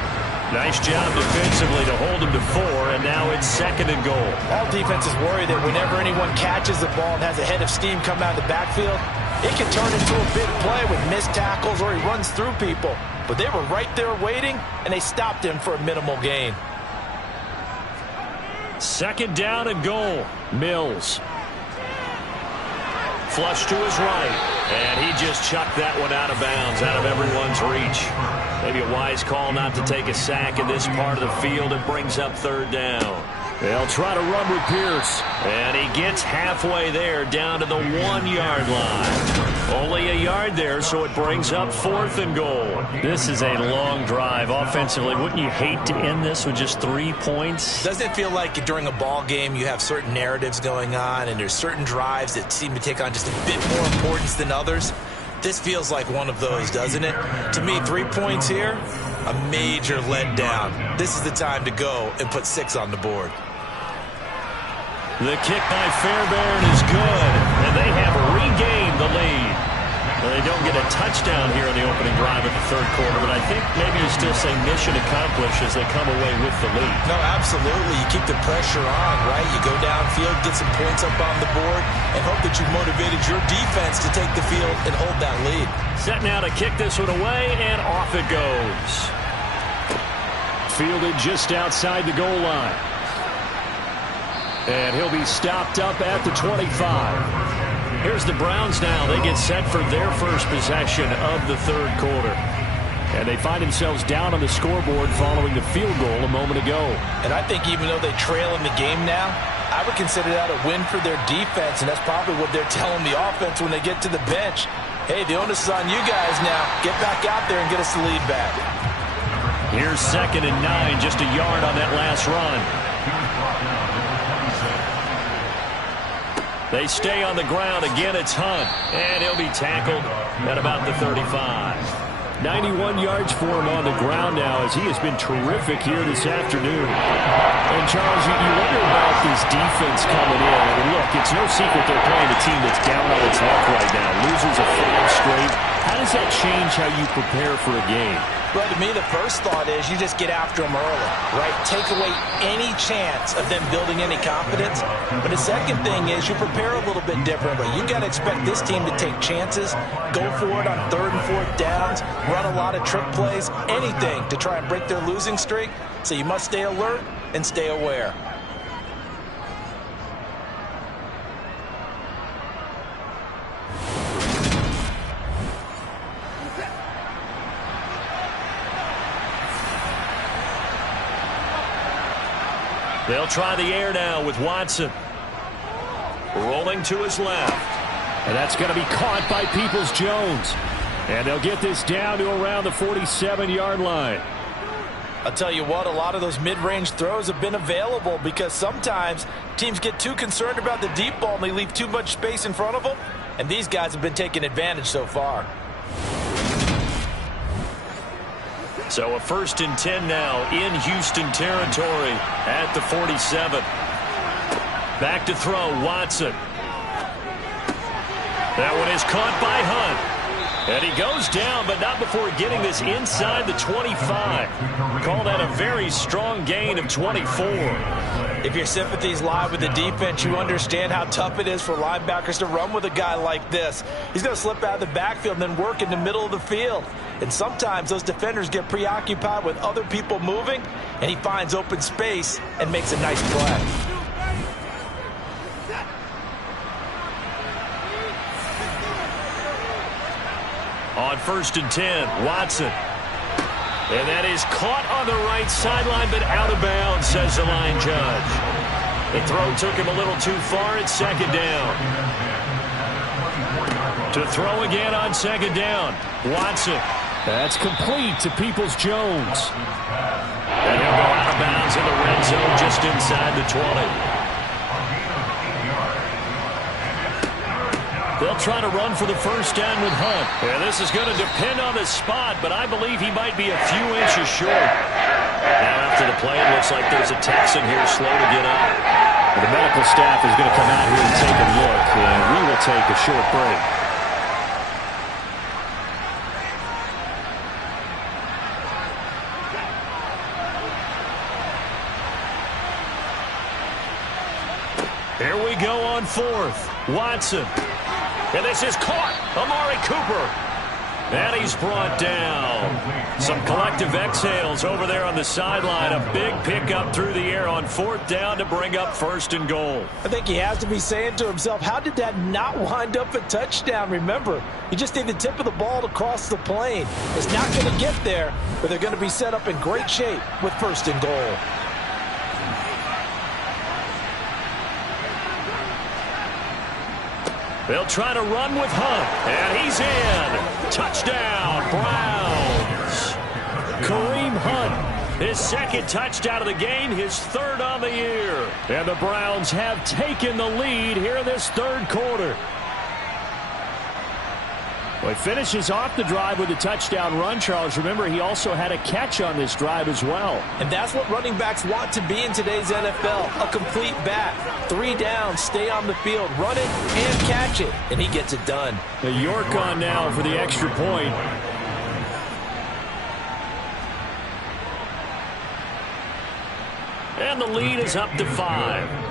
Nice job defensively to hold him to 4, and now it's second and goal. All defenses worry that whenever anyone catches the ball and has a head of steam come out of the backfield, it can turn into a big play with missed tackles or he runs through people. But they were right there waiting, and they stopped him for a minimal gain. Second down and goal. Mills. Flush to his right. And he just chucked that one out of bounds, out of everyone's reach. Maybe a wise call not to take a sack in this part of the field. It brings up third down. They'll try to run with Pierce. And he gets halfway there, down to the 1-yard line. Only a yard there, so it brings up 4th and goal. This is a long drive offensively. Wouldn't you hate to end this with just 3 points? Doesn't it feel like during a ball game you have certain narratives going on and there's certain drives that seem to take on just a bit more importance than others? This feels like one of those, doesn't it? To me, 3 points here, a major letdown. This is the time to go and put 6 on the board. The kick by Fairbairn is good, and they have regained the lead. Well, they don't get a touchdown here in the opening drive of the third quarter, but I think maybe you still say mission accomplished as they come away with the lead. No, absolutely. You keep the pressure on, right? You go downfield, get some points up on the board, and hope that you've motivated your defense to take the field and hold that lead. Set now to kick this one away, and off it goes. Fielded just outside the goal line. And he'll be stopped up at the 25. Here's the Browns now. They get set for their first possession of the third quarter. And they find themselves down on the scoreboard following the field goal a moment ago. And I think even though they trail in the game now, I would consider that a win for their defense, and that's probably what they're telling the offense when they get to the bench. Hey, the onus is on you guys now. Get back out there and get us the lead back. Here's 2nd and 9, just a yard on that last run. They stay on the ground. Again, it's Hunt. And he'll be tackled at about the 35. 91 yards for him on the ground now as he has been terrific here this afternoon. And, Charles, you wonder about this defense coming in. I mean, look, it's no secret they're playing a team that's down on its luck right now. Losers of 5 straight. How does that change how you prepare for a game? Well, to me, the first thought is you just get after them early, right? Take away any chance of them building any confidence. But the second thing is you prepare a little bit differently. You got to expect this team to take chances, go for it on 3rd and 4th downs, run a lot of trick plays, anything to try and break their losing streak. So you must stay alert and stay aware. They'll try the air now with Watson. Rolling to his left. And that's going to be caught by Peoples-Jones. And they'll get this down to around the 47-yard line. I'll tell you what, a lot of those mid-range throws have been available because sometimes teams get too concerned about the deep ball and they leave too much space in front of them. And these guys have been taking advantage so far. So a 1st and 10 now in Houston territory at the 47. Back to throw, Watson. That one is caught by Hunt. And he goes down, but not before getting this inside the 25. Call that a very strong gain of 24. If your sympathies lie with the defense, you understand how tough it is for linebackers to run with a guy like this. He's going to slip out of the backfield and then work in the middle of the field. And sometimes those defenders get preoccupied with other people moving, and he finds open space and makes a nice play. On 1st and 10, Watson. And that is caught on the right sideline, but out of bounds, says the line judge. The throw took him a little too far at 2nd down. To throw again on 2nd down, Watson. That's complete to Peoples-Jones. And he'll go out of bounds in the red zone just inside the 20. They'll try to run for the 1st down with Hunt. And this is going to depend on the spot, but I believe he might be a few inches short. Now after the play, it looks like there's a Texan here slow to get up. The medical staff is going to come out here and take a look, and we will take a short break. Here we go on 4th. Watson. And this is caught. Amari Cooper. And he's brought down. Some collective exhales over there on the sideline. A big pickup through the air on 4th down to bring up 1st and goal. I think he has to be saying to himself, how did that not wind up a touchdown? Remember, you just need the tip of the ball to cross the plane. It's not going to get there, but they're going to be set up in great shape with 1st and goal. They'll try to run with Hunt, and he's in. Touchdown, Browns. Kareem Hunt, his second touchdown of the game, his third on the year. And the Browns have taken the lead here in this third quarter. Well, he finishes off the drive with a touchdown run, Charles. Remember, he also had a catch on this drive as well. And that's what running backs want to be in today's NFL, a complete back. 3 downs, stay on the field, run it, and catch it. And he gets it done. The York on now for the extra point. And the lead is up to 5.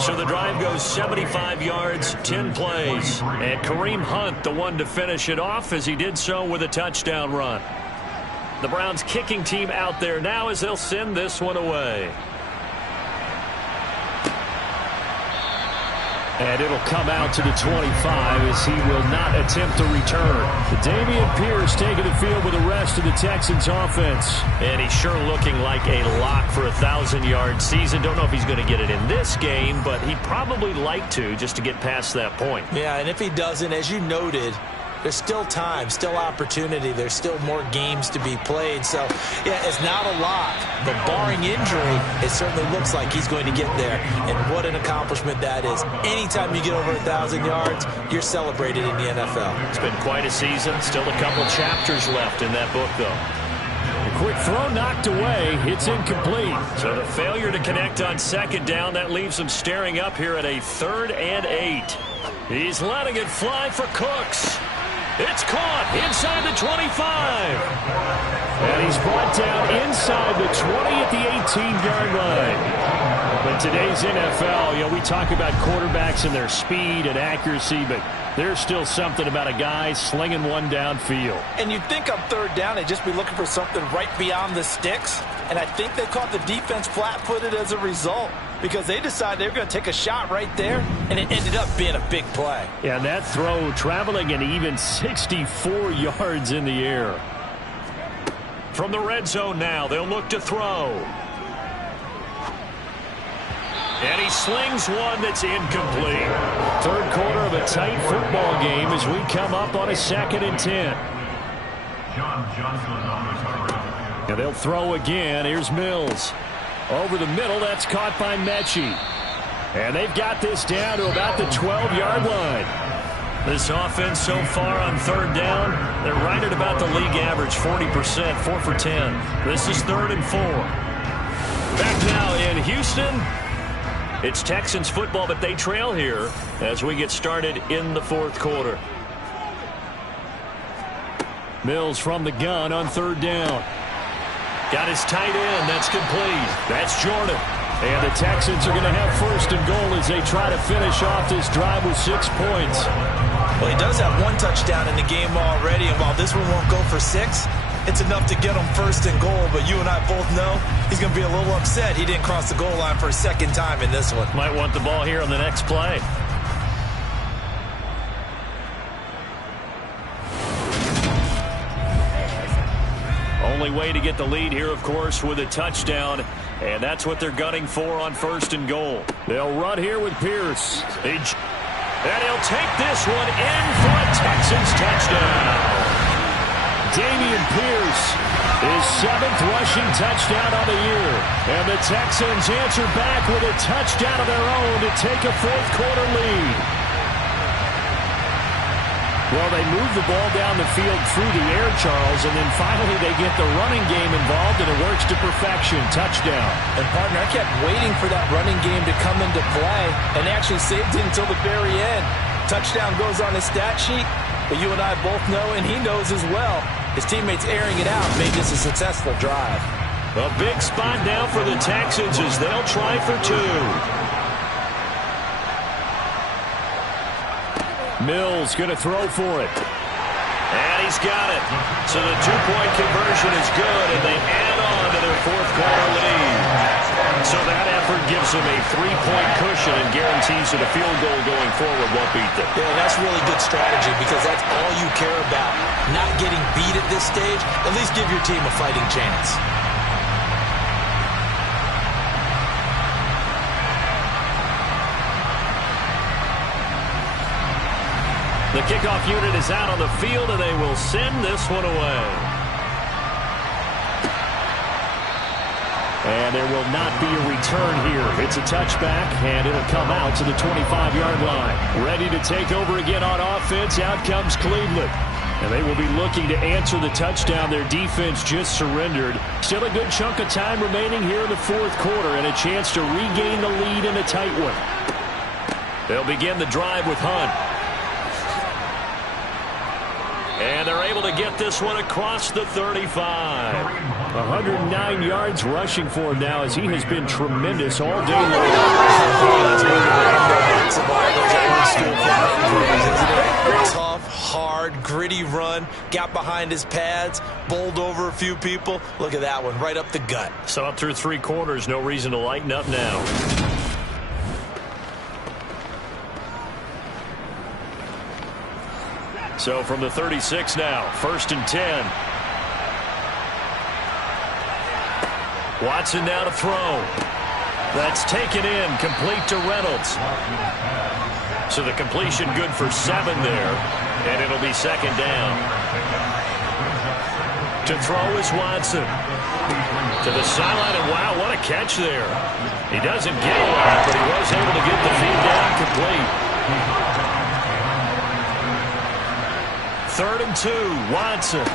So the drive goes 75 yards, 10 plays. And Kareem Hunt, the one to finish it off, as he did so with a touchdown run. The Browns kicking team out there now as they'll send this one away. And it'll come out to the 25 as he will not attempt to return. Dameon Pierce taking the field with the rest of the Texans offense. And he's sure looking like a lock for a 1,000-yard season. Don't know if he's going to get it in this game, but he'd probably like to just to get past that point. Yeah, and if he doesn't, as you noted, there's still time, still opportunity. There's still more games to be played. So, yeah, it's not a lock. But barring injury, it certainly looks like he's going to get there. And what an accomplishment that is. Anytime you get over 1,000 yards, you're celebrated in the NFL. It's been quite a season. Still a couple chapters left in that book, though. A quick throw knocked away. It's incomplete. So the failure to connect on second down, that leaves him staring up here at a 3rd and 8. He's letting it fly for Cooks. It's caught inside the 25. And he's brought down inside the 20 at the 18-yard line. But today's NFL, we talk about quarterbacks and their speed and accuracy, but there's still something about a guy slinging one downfield. And you'd think on 3rd down they'd just be looking for something right beyond the sticks. And I think they caught the defense flat-footed as a result, because they decided they were going to take a shot right there, and it ended up being a big play. Yeah, and that throw traveling an even 64 yards in the air. From the red zone now, they'll look to throw. And he slings one that's incomplete. Third quarter of a tight football game as we come up on a 2nd and 10. And they'll throw again. Here's Mills. Over the middle, that's caught by Mechie. And they've got this down to about the 12-yard line. This offense so far on 3rd down, they're right at about the league average, 40%, 4 for 10. This is 3rd and 4. Back now in Houston, it's Texans football, but they trail here as we get started in the 4th quarter. Mills from the gun on 3rd down. Got his tight end. That's complete. That's Jordan. And the Texans are going to have 1st and goal as they try to finish off this drive with 6 points. Well, he does have 1 touchdown in the game already, and while this one won't go for 6, it's enough to get him 1st and goal. But you and I both know he's going to be a little upset he didn't cross the goal line for a 2nd time in this one. Might want the ball here on the next play. Only way to get the lead here, of course, with a touchdown. And that's what they're gunning for on 1st and goal. They'll run here with Pierce. And he'll take this one in for a Texans touchdown. Dameon Pierce, his 7th rushing touchdown on the year. And the Texans answer back with a touchdown of their own to take a 4th quarter lead. Well, they move the ball down the field through the air, Charles, and then finally they get the running game involved, and it works to perfection. Touchdown. And, partner, I kept waiting for that running game to come into play, and actually saved it until the very end. Touchdown goes on his stat sheet, but you and I both know, and he knows as well, his teammates airing it out made this a successful drive. A big spot now for the Texans as they'll try for 2. Mills going to throw for it. And he's got it. So the 2-point conversion is good, and they add on to their 4th quarter lead. So that effort gives them a 3-point cushion and guarantees that a field goal going forward won't beat them. Yeah, that's really good strategy because that's all you care about. Not getting beat at this stage. At least give your team a fighting chance. The kickoff unit is out on the field, and they will send this one away. And there will not be a return here. It's a touchback, and it'll come out to the 25-yard line. Ready to take over again on offense. Out comes Cleveland. And they will be looking to answer the touchdown their defense just surrendered. Still a good chunk of time remaining here in the fourth quarter, and a chance to regain the lead in a tight one. They'll begin the drive with Hunt. And they're able to get this one across the 35. 109 yards rushing for him now, as he has been tremendous all day long. Tough, hard, gritty run. Got behind his pads, bowled over a few people. Look at that one, right up the gut. So up through three quarters, no reason to lighten up now. So from the 36 now, 1st and 10. Watson now to throw. That's taken in, complete to Reynolds. So the completion good for 7 there, and it'll be 2nd down. To throw is Watson. To the sideline, and wow, what a catch there. He doesn't get a lot, but he was able to get the feed down complete. 3rd and 2, Watson.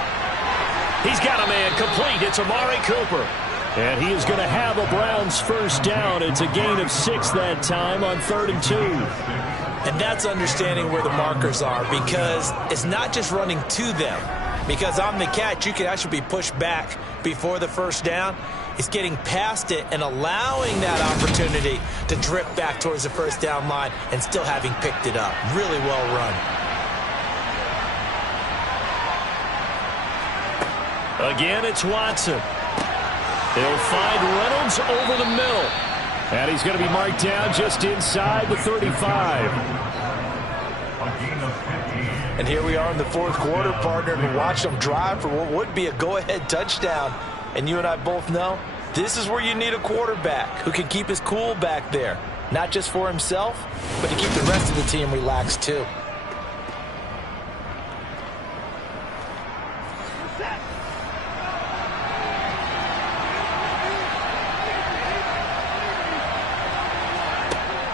He's got a man complete. It's Amari Cooper. And he is going to have a Browns first down. It's a gain of 6 that time on 3rd and 2. And that's understanding where the markers are, because it's not just running to them. Because on the catch, you can actually be pushed back before the first down. It's getting past it and allowing that opportunity to drip back towards the first down line and still having picked it up. Really well run. Again, it's Watson. They'll find Reynolds over the middle. And he's going to be marked down just inside the 35. And here we are in the fourth quarter, partner, and watch them drive for what would be a go-ahead touchdown. And you and I both know this is where you need a quarterback who can keep his cool back there. Not just for himself, but to keep the rest of the team relaxed too.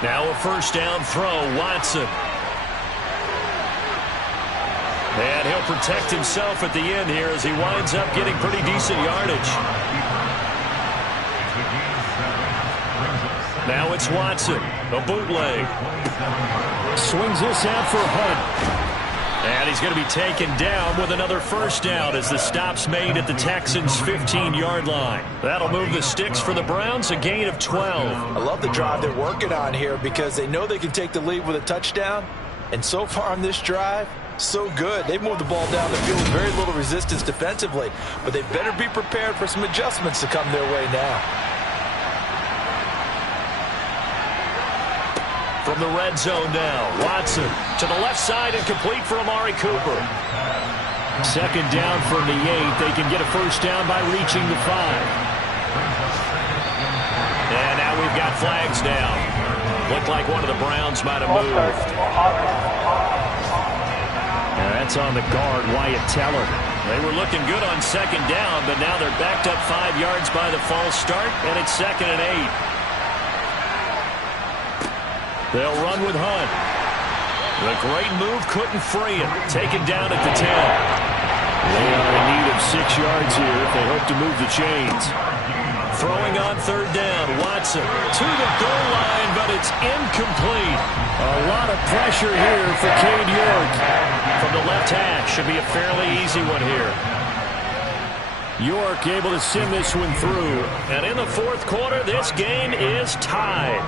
Now a first down throw, Watson. And he'll protect himself at the end here as he winds up getting pretty decent yardage. Now it's Watson, a bootleg. Swings this out for Hunt. And he's going to be taken down with another first down as the stop's made at the Texans' 15-yard line. That'll move the sticks for the Browns, a gain of 12. I love the drive they're working on here because they know they can take the lead with a touchdown. And so far on this drive, so good. They've moved the ball down the field with very little resistance defensively, but they better be prepared for some adjustments to come their way now. From the red zone now, Watson to the left side and complete for Amari Cooper. 2nd down from the 8. They can get a first down by reaching the 5. And now we've got flags down. Looked like one of the Browns might have moved. And that's on the guard, Wyatt Teller. They were looking good on 2nd down, but now they're backed up 5 yards by the false start, and it's 2nd and 8. They'll run with Hunt. The great move couldn't free him. Taken down at the 10. They are in need of 6 yards here if they hope to move the chains. Throwing on 3rd down, Watson to the goal line, but it's incomplete. A lot of pressure here for Cade York. From the left hash, should be a fairly easy one here. York able to send this one through. And in the fourth quarter, this game is tied.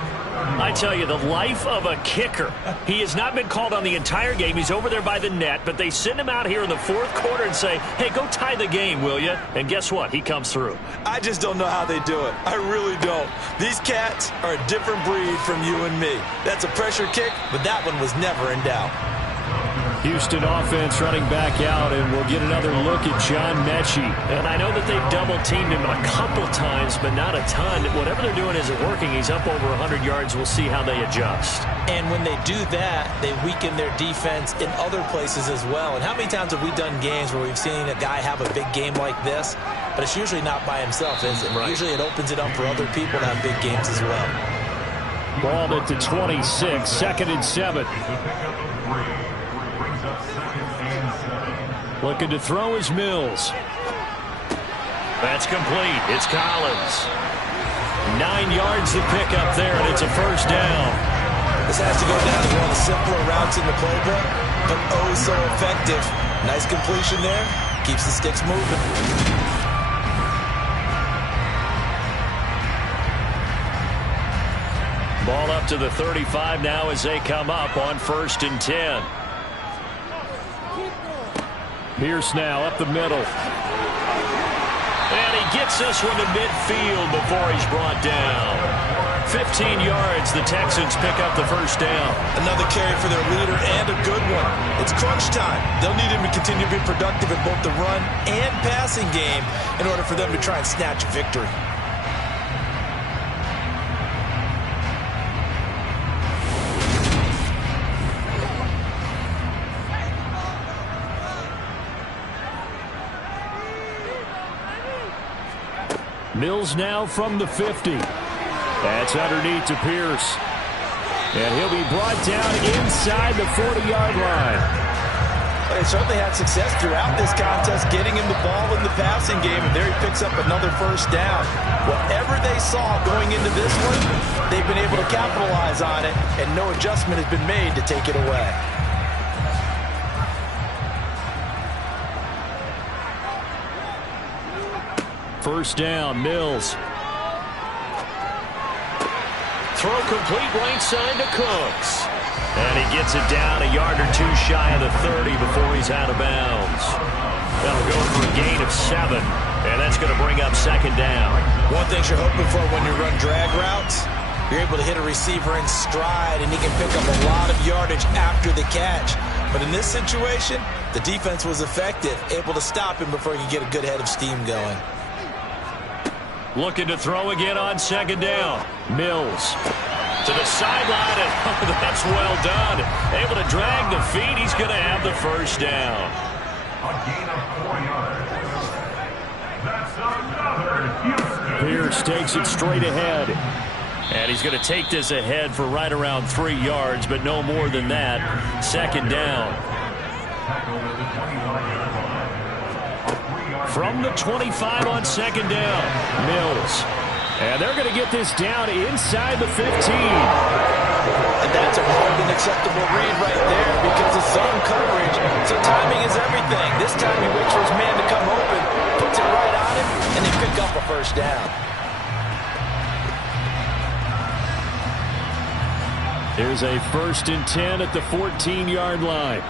I tell you, the life of a kicker. He has not been called on the entire game. He's over there by the net, but they send him out here in the fourth quarter and say, hey, go tie the game, will you? And guess what? He comes through. I just don't know how they do it. I really don't. These cats are a different breed from you and me. That's a pressure kick, but that one was never in doubt. Houston offense running back out, and we'll get another look at John Mechie. And I know that they've double-teamed him a couple times, but not a ton. Whatever they're doing isn't working. He's up over 100 yards. We'll see how they adjust. And when they do that, they weaken their defense in other places as well. And how many times have we done games where we've seen a guy have a big game like this, but it's usually not by himself, is it? Right. Usually it opens it up for other people to have big games as well. Ball at the 26, 2nd and 7. Looking to throw is Mills. That's complete. It's Collins. 9 yards to pick up there, and it's a first down. This has to go down as one of the simpler routes in the playbook, but oh so effective. Nice completion there. Keeps the sticks moving. Ball up to the 35 now as they come up on 1st and 10. Pierce now up the middle. And he gets this one to midfield before he's brought down. 15 yards, the Texans pick up the first down. Another carry for their leader and a good one. It's crunch time. They'll need him to continue to be productive in both the run and passing game in order for them to try and snatch a victory. Mills now from the 50. That's underneath to Pierce. And he'll be brought down inside the 40-yard line. They certainly had success throughout this contest getting him the ball in the passing game, and there he picks up another first down. Whatever they saw going into this one, they've been able to capitalize on it, and no adjustment has been made to take it away. First down, Mills. Throw complete right side to Cooks. And he gets it down a yard or two shy of the 30 before he's out of bounds. That'll go for a gain of 7. And that's going to bring up 2nd down. One thing you're hoping for when you run drag routes, you're able to hit a receiver in stride, and he can pick up a lot of yardage after the catch. But in this situation, the defense was effective, able to stop him before he could get a good head of steam going. Looking to throw again on 2nd down. Mills to the sideline, and that's well done. Able to drag the feet. He's going to have the first down. A gain of 4 yards. That's another Houston. Pierce takes it straight ahead. And he's going to take this ahead for right around 3 yards, but no more than that. 2nd down. From the 25 on 2nd down, Mills. And they're going to get this down inside the 15. And that's a more than acceptable read right there because of zone coverage. So timing is everything. This time he waits for his man to come open, puts it right on him, and they pick up a first down. Here's a 1st and 10 at the 14-yard line.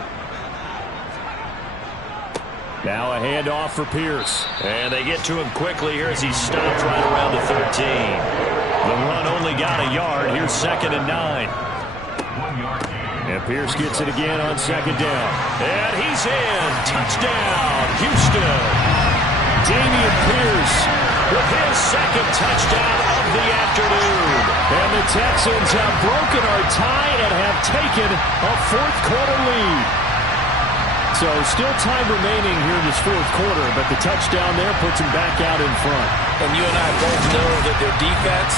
Now a handoff for Pierce. And they get to him quickly here as he stopped right around the 13. The run only got a yard. Here's 2nd and 9. And Pierce gets it again on 2nd down. And he's in. Touchdown, Houston. Dameon Pierce with his 2nd touchdown of the afternoon. And the Texans have broken our tie and have taken a 4th quarter lead. So still time remaining here in this 4th quarter, but the touchdown there puts them back out in front. And you and I both know that their defense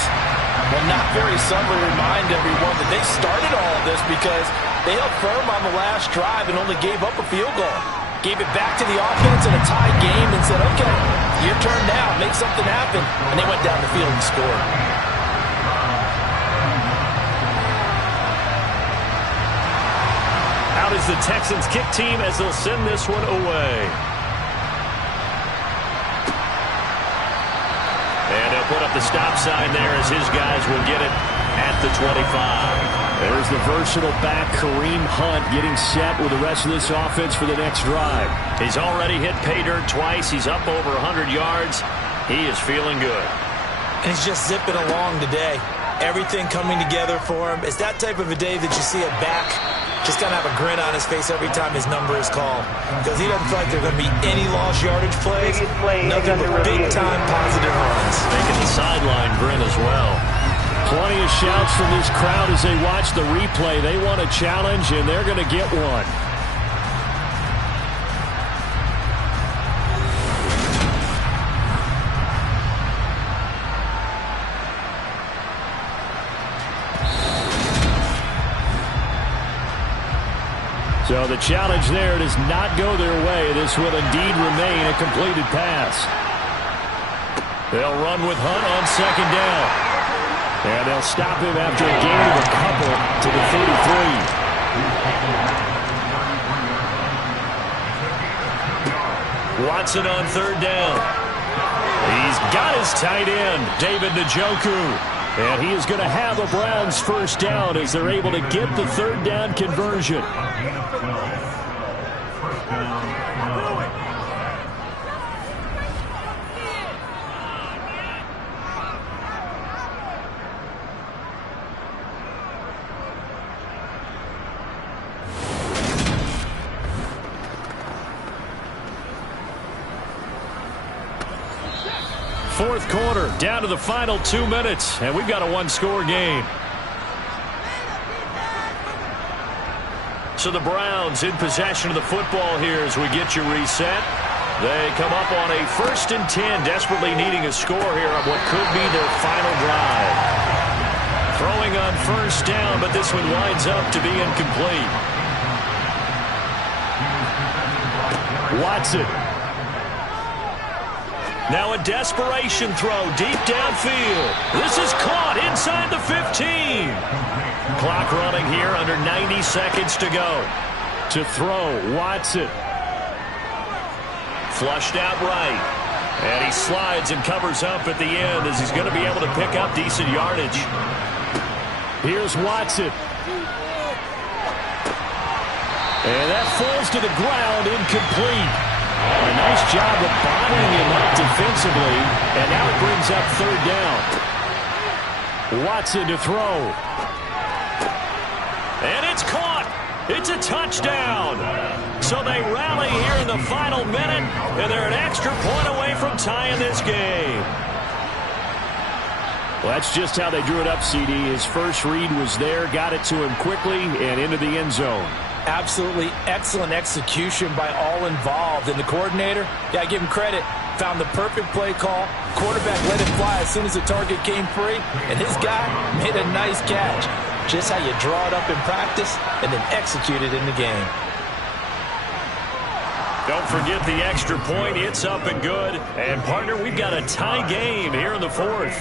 will not very subtly remind everyone that they started all of this because they held firm on the last drive and only gave up a field goal. Gave it back to the offense in a tie game and said, okay, your turn now, make something happen. And they went down the field and scored. Out is the Texans kick team as they'll send this one away. And they'll put up the stop sign there as his guys will get it at the 25. There's the versatile back, Kareem Hunt, getting set with the rest of this offense for the next drive. He's already hit pay dirt twice. He's up over 100 yards. He is feeling good. And he's just zipping along today. Everything coming together for him. It's that type of a day that you see a back just got to have a grin on his face every time his number is called, because he doesn't feel like there are going to be any lost yardage plays, nothing but big-time positive runs. Making the sideline grin as well. Plenty of shouts from this crowd as they watch the replay. They want a challenge, and they're going to get one. So the challenge there does not go their way. This will indeed remain a completed pass. They'll run with Hunt on second down. And they'll stop him after a gain of a couple to the 33. Watson on third down. He's got his tight end, David Njoku. And he is going to have a Browns first down as they're able to get the third down conversion. Fourth quarter, down to the final 2 minutes, and we've got a one-score game. So the Browns in possession of the football here as we get you reset. They come up on a 1st and 10, desperately needing a score here on what could be their final drive. Throwing on first down, but this one winds up to be incomplete. Watson. Now a desperation throw deep downfield. This is caught inside the 15. Clock running here, under 90 seconds to go. To throw, Watson. Flushed out right. And he slides and covers up at the end as he's going to be able to pick up decent yardage. Here's Watson. And that falls to the ground, incomplete. A nice job of bodying him up defensively, and now it brings up third down. Watson to throw. And it's caught. It's a touchdown. So they rally here in the final minute, and they're an extra point away from tying this game. Well, that's just how they drew it up, CD. His first read was there, got it to him quickly, and into the end zone. Absolutely excellent execution by all involved. And the coordinator, got to give him credit, found the perfect play call. Quarterback let it fly as soon as the target came free. And his guy made a nice catch. Just how you draw it up in practice and then execute it in the game. Don't forget the extra point. It's up and good. And, partner, we've got a tie game here in the fourth.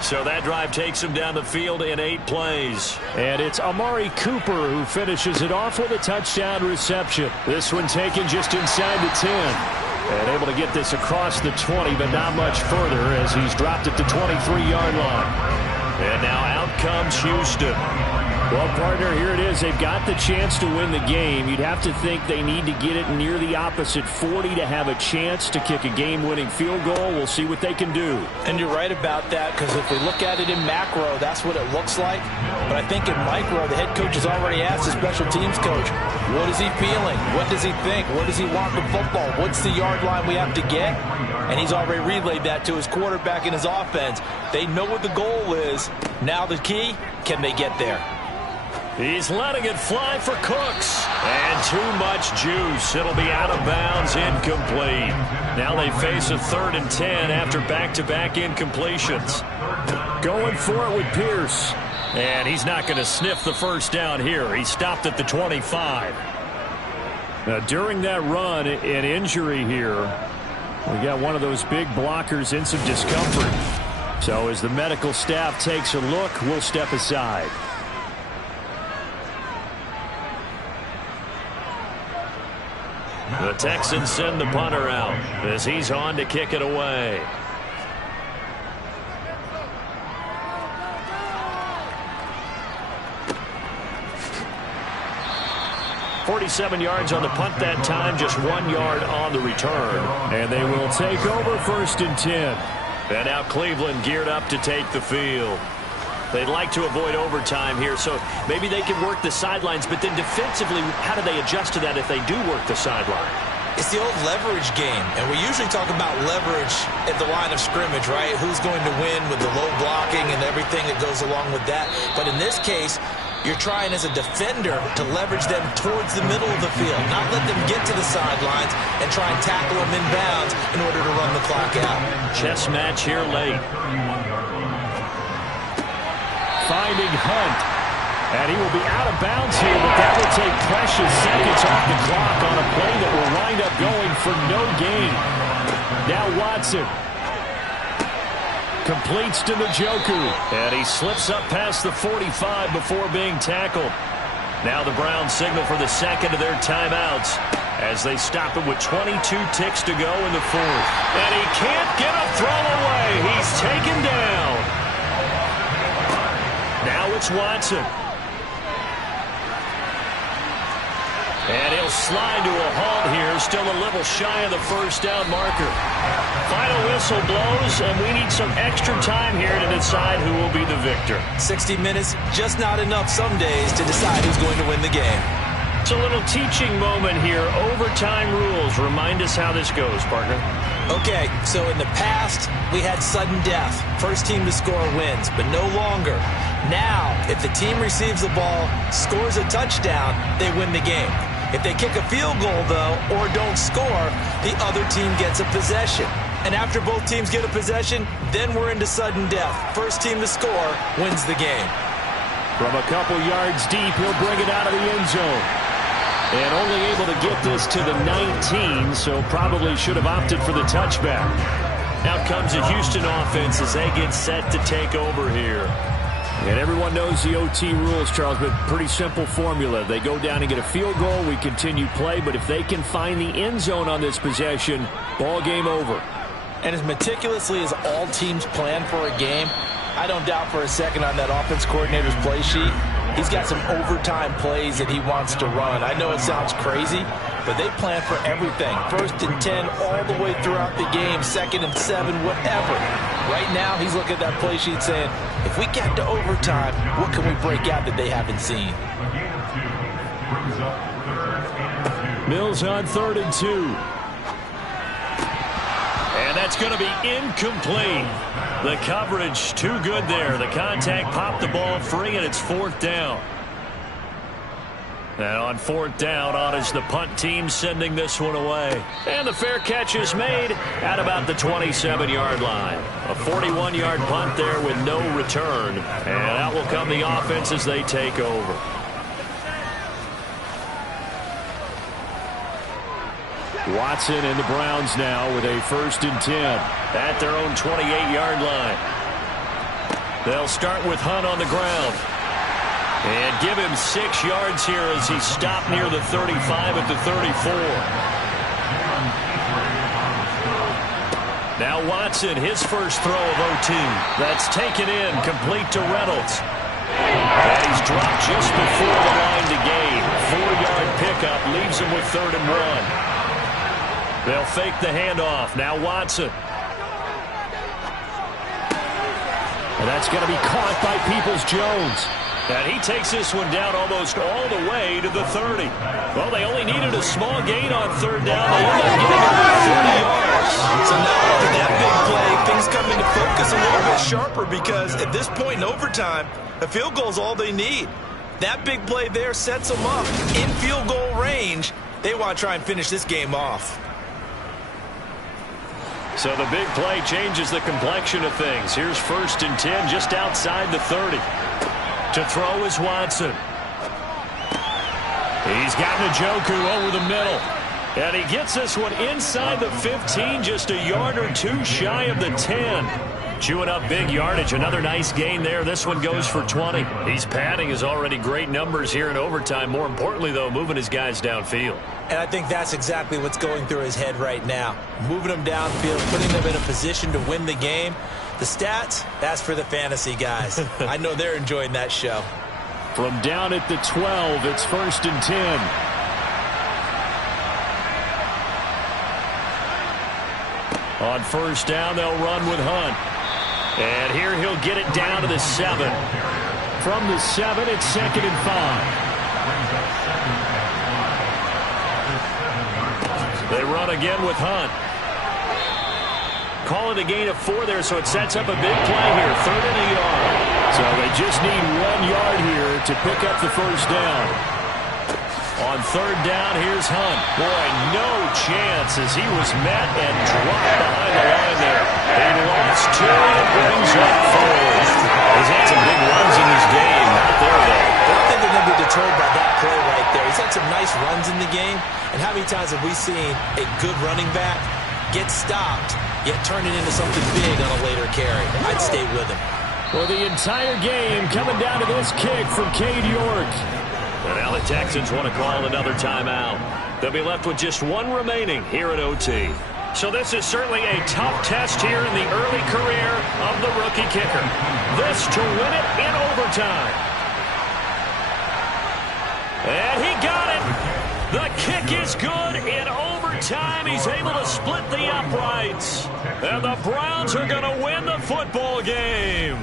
So that drive takes him down the field in 8 plays. And it's Amari Cooper who finishes it off with a touchdown reception. This one taken just inside the 10. And able to get this across the 20, but not much further as he's dropped it to 23-yard line. And now out comes Houston. Well, partner, here it is. They've got the chance to win the game. You'd have to think they need to get it near the opposite 40 to have a chance to kick a game-winning field goal. We'll see what they can do. And you're right about that, because if we look at it in macro, that's what it looks like. But I think in micro, the head coach has already asked the special teams coach, what is he feeling? What does he think? What does he want with football? What's the yard line we have to get? And he's already relayed that to his quarterback and his offense. They know what the goal is. Now the key, can they get there? He's letting it fly for Cooks. And too much juice. It'll be out of bounds, incomplete. Now they face a 3rd and 10 after back-to-back incompletions. Going for it with Pierce. And he's not going to sniff the first down here. He stopped at the 25. Now, during that run, an injury here. We got one of those big blockers in some discomfort. So as the medical staff takes a look, we'll step aside. The Texans send the punter out as he's on to kick it away. 47 yards on the punt that time, just 1 yard on the return. And they will take over 1st and 10. And now Cleveland geared up to take the field. They'd like to avoid overtime here, so maybe they can work the sidelines. But then defensively, how do they adjust to that if they do work the sideline? It's the old leverage game, and we usually talk about leverage at the line of scrimmage, right? Who's going to win with the low blocking and everything that goes along with that. But in this case, you're trying as a defender to leverage them towards the middle of the field, not let them get to the sidelines and try and tackle them in bounds in order to run the clock out. Chess match here late. Finding Hunt. And he will be out of bounds here, but that will take precious seconds off the clock on a play that will wind up going for no gain. Now Watson completes to Njoku, and he slips up past the 45 before being tackled. Now the Browns signal for the second of their timeouts as they stop it with 22 ticks to go in the 4th. And he can't get a throw away. He's taken down. Now it's Watson. And he'll slide to a halt here, still a little shy of the first down marker. Final whistle blows, and we need some extra time here to decide who will be the victor. 60 minutes, just not enough some days to decide who's going to win the game. It's a little teaching moment here. Overtime rules. Remind us how this goes, partner. Okay, so in the past, we had sudden death. First team to score wins, but no longer. Now, if the team receives the ball, scores a touchdown, they win the game. If they kick a field goal, though, or don't score, the other team gets a possession. And after both teams get a possession, then we're into sudden death. First team to score wins the game. From a couple yards deep, he'll bring it out of the end zone. And only able to get this to the 19, so probably should have opted for the touchback. Out comes the Houston offense as they get set to take over here. And everyone knows the OT rules, Charles, but pretty simple formula. They go down and get a field goal, we continue play, but if they can find the end zone on this possession, ball game over. And as meticulously as all teams plan for a game, I don't doubt for a second on that offense coordinator's play sheet, he's got some overtime plays that he wants to run. I know it sounds crazy, but they plan for everything. 1st and 10 all the way throughout the game, 2nd and 7, whatever. Right now, he's looking at that play sheet saying, if we get to overtime, what can we break out that they haven't seen? Mills on 3rd and 2. And that's going to be incomplete. The coverage too good there. The contact popped the ball free, and it's 4th down. And on 4th down, on is the punt team sending this one away. And the fair catch is made at about the 27-yard line. A 41-yard punt there with no return. And out will come the offense as they take over. Watson and the Browns now with a 1st and 10 at their own 28-yard line. They'll start with Hunt on the ground. And give him 6 yards here as he stopped near the 35 at the 34. Now Watson, his first throw of OT. That's taken in, complete to Reynolds. And he's dropped just before the line to gain. 4-yard pickup leaves him with 3rd and 1. They'll fake the handoff. Now Watson. And that's going to be caught by Peoples-Jones. And he takes this one down almost all the way to the 30. Well, they only needed a small gain on 3rd down. They ended up getting about 30 yards. So now after that big play, things come into focus a little bit sharper because at this point in overtime, a field goal is all they need. That big play there sets them up in field goal range. They want to try and finish this game off. So the big play changes the complexion of things. Here's 1st and 10 just outside the 30. To throw is Watson. He's got Njoku over the middle. And he gets this one inside the 15, just a yard or two shy of the 10. Chewing up big yardage. Another nice gain there. This one goes for 20. He's padding his already great numbers here in overtime. More importantly, though, moving his guys downfield. And I think that's exactly what's going through his head right now. Moving them downfield, putting them in a position to win the game. The stats, that's for the fantasy guys. I know they're enjoying that show. From down at the 12, it's 1st and 10. On first down, they'll run with Hunt. And here he'll get it down to the 7. From the 7, it's 2nd and 5. They run again with Hunt. Call it a gain of 4 there, so it sets up a big play here. 3rd and a yard. So they just need 1 yard here to pick up the first down. On 3rd down, here's Hunt. Boy, no chance as he was met and dropped behind the line there. He lost 2 and it brings up 4th. He's had some big runs in this game. Not there, though. I don't think they're going to be deterred by that play right there. He's had some nice runs in the game. And how many times have we seen a good running back get stopped, yet turn it into something big on a later carry? I'd stay with him. Well, the entire game coming down to this kick from Cade York. And now the Texans want to call another timeout. They'll be left with just 1 remaining here at OT. So this is certainly a tough test here in the early career of the rookie kicker. This to win it in overtime. And he got it. The kick is good in overtime. He's able to split the uprights. And the Browns are going to win the football game.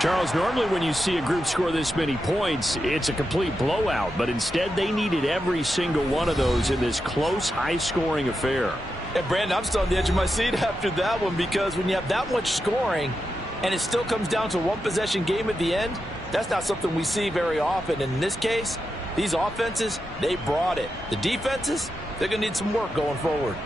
Charles, normally when you see a group score this many points, it's a complete blowout. But instead, they needed every single one of those in this close, high-scoring affair. And, Brandon, I'm still on the edge of my seat after that one because when you have that much scoring and it still comes down to a one-possession game at the end, that's not something we see very often. And in this case, these offenses, they brought it. The defenses, they're going to need some work going forward.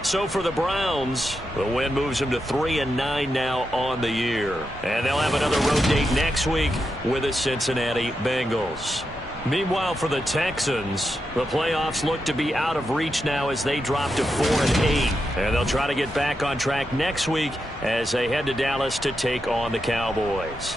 So for the Browns, the win moves them to 3-9 now on the year. And they'll have another road date next week with the Cincinnati Bengals. Meanwhile, for the Texans, the playoffs look to be out of reach now as they drop to 4-8. And they'll try to get back on track next week as they head to Dallas to take on the Cowboys.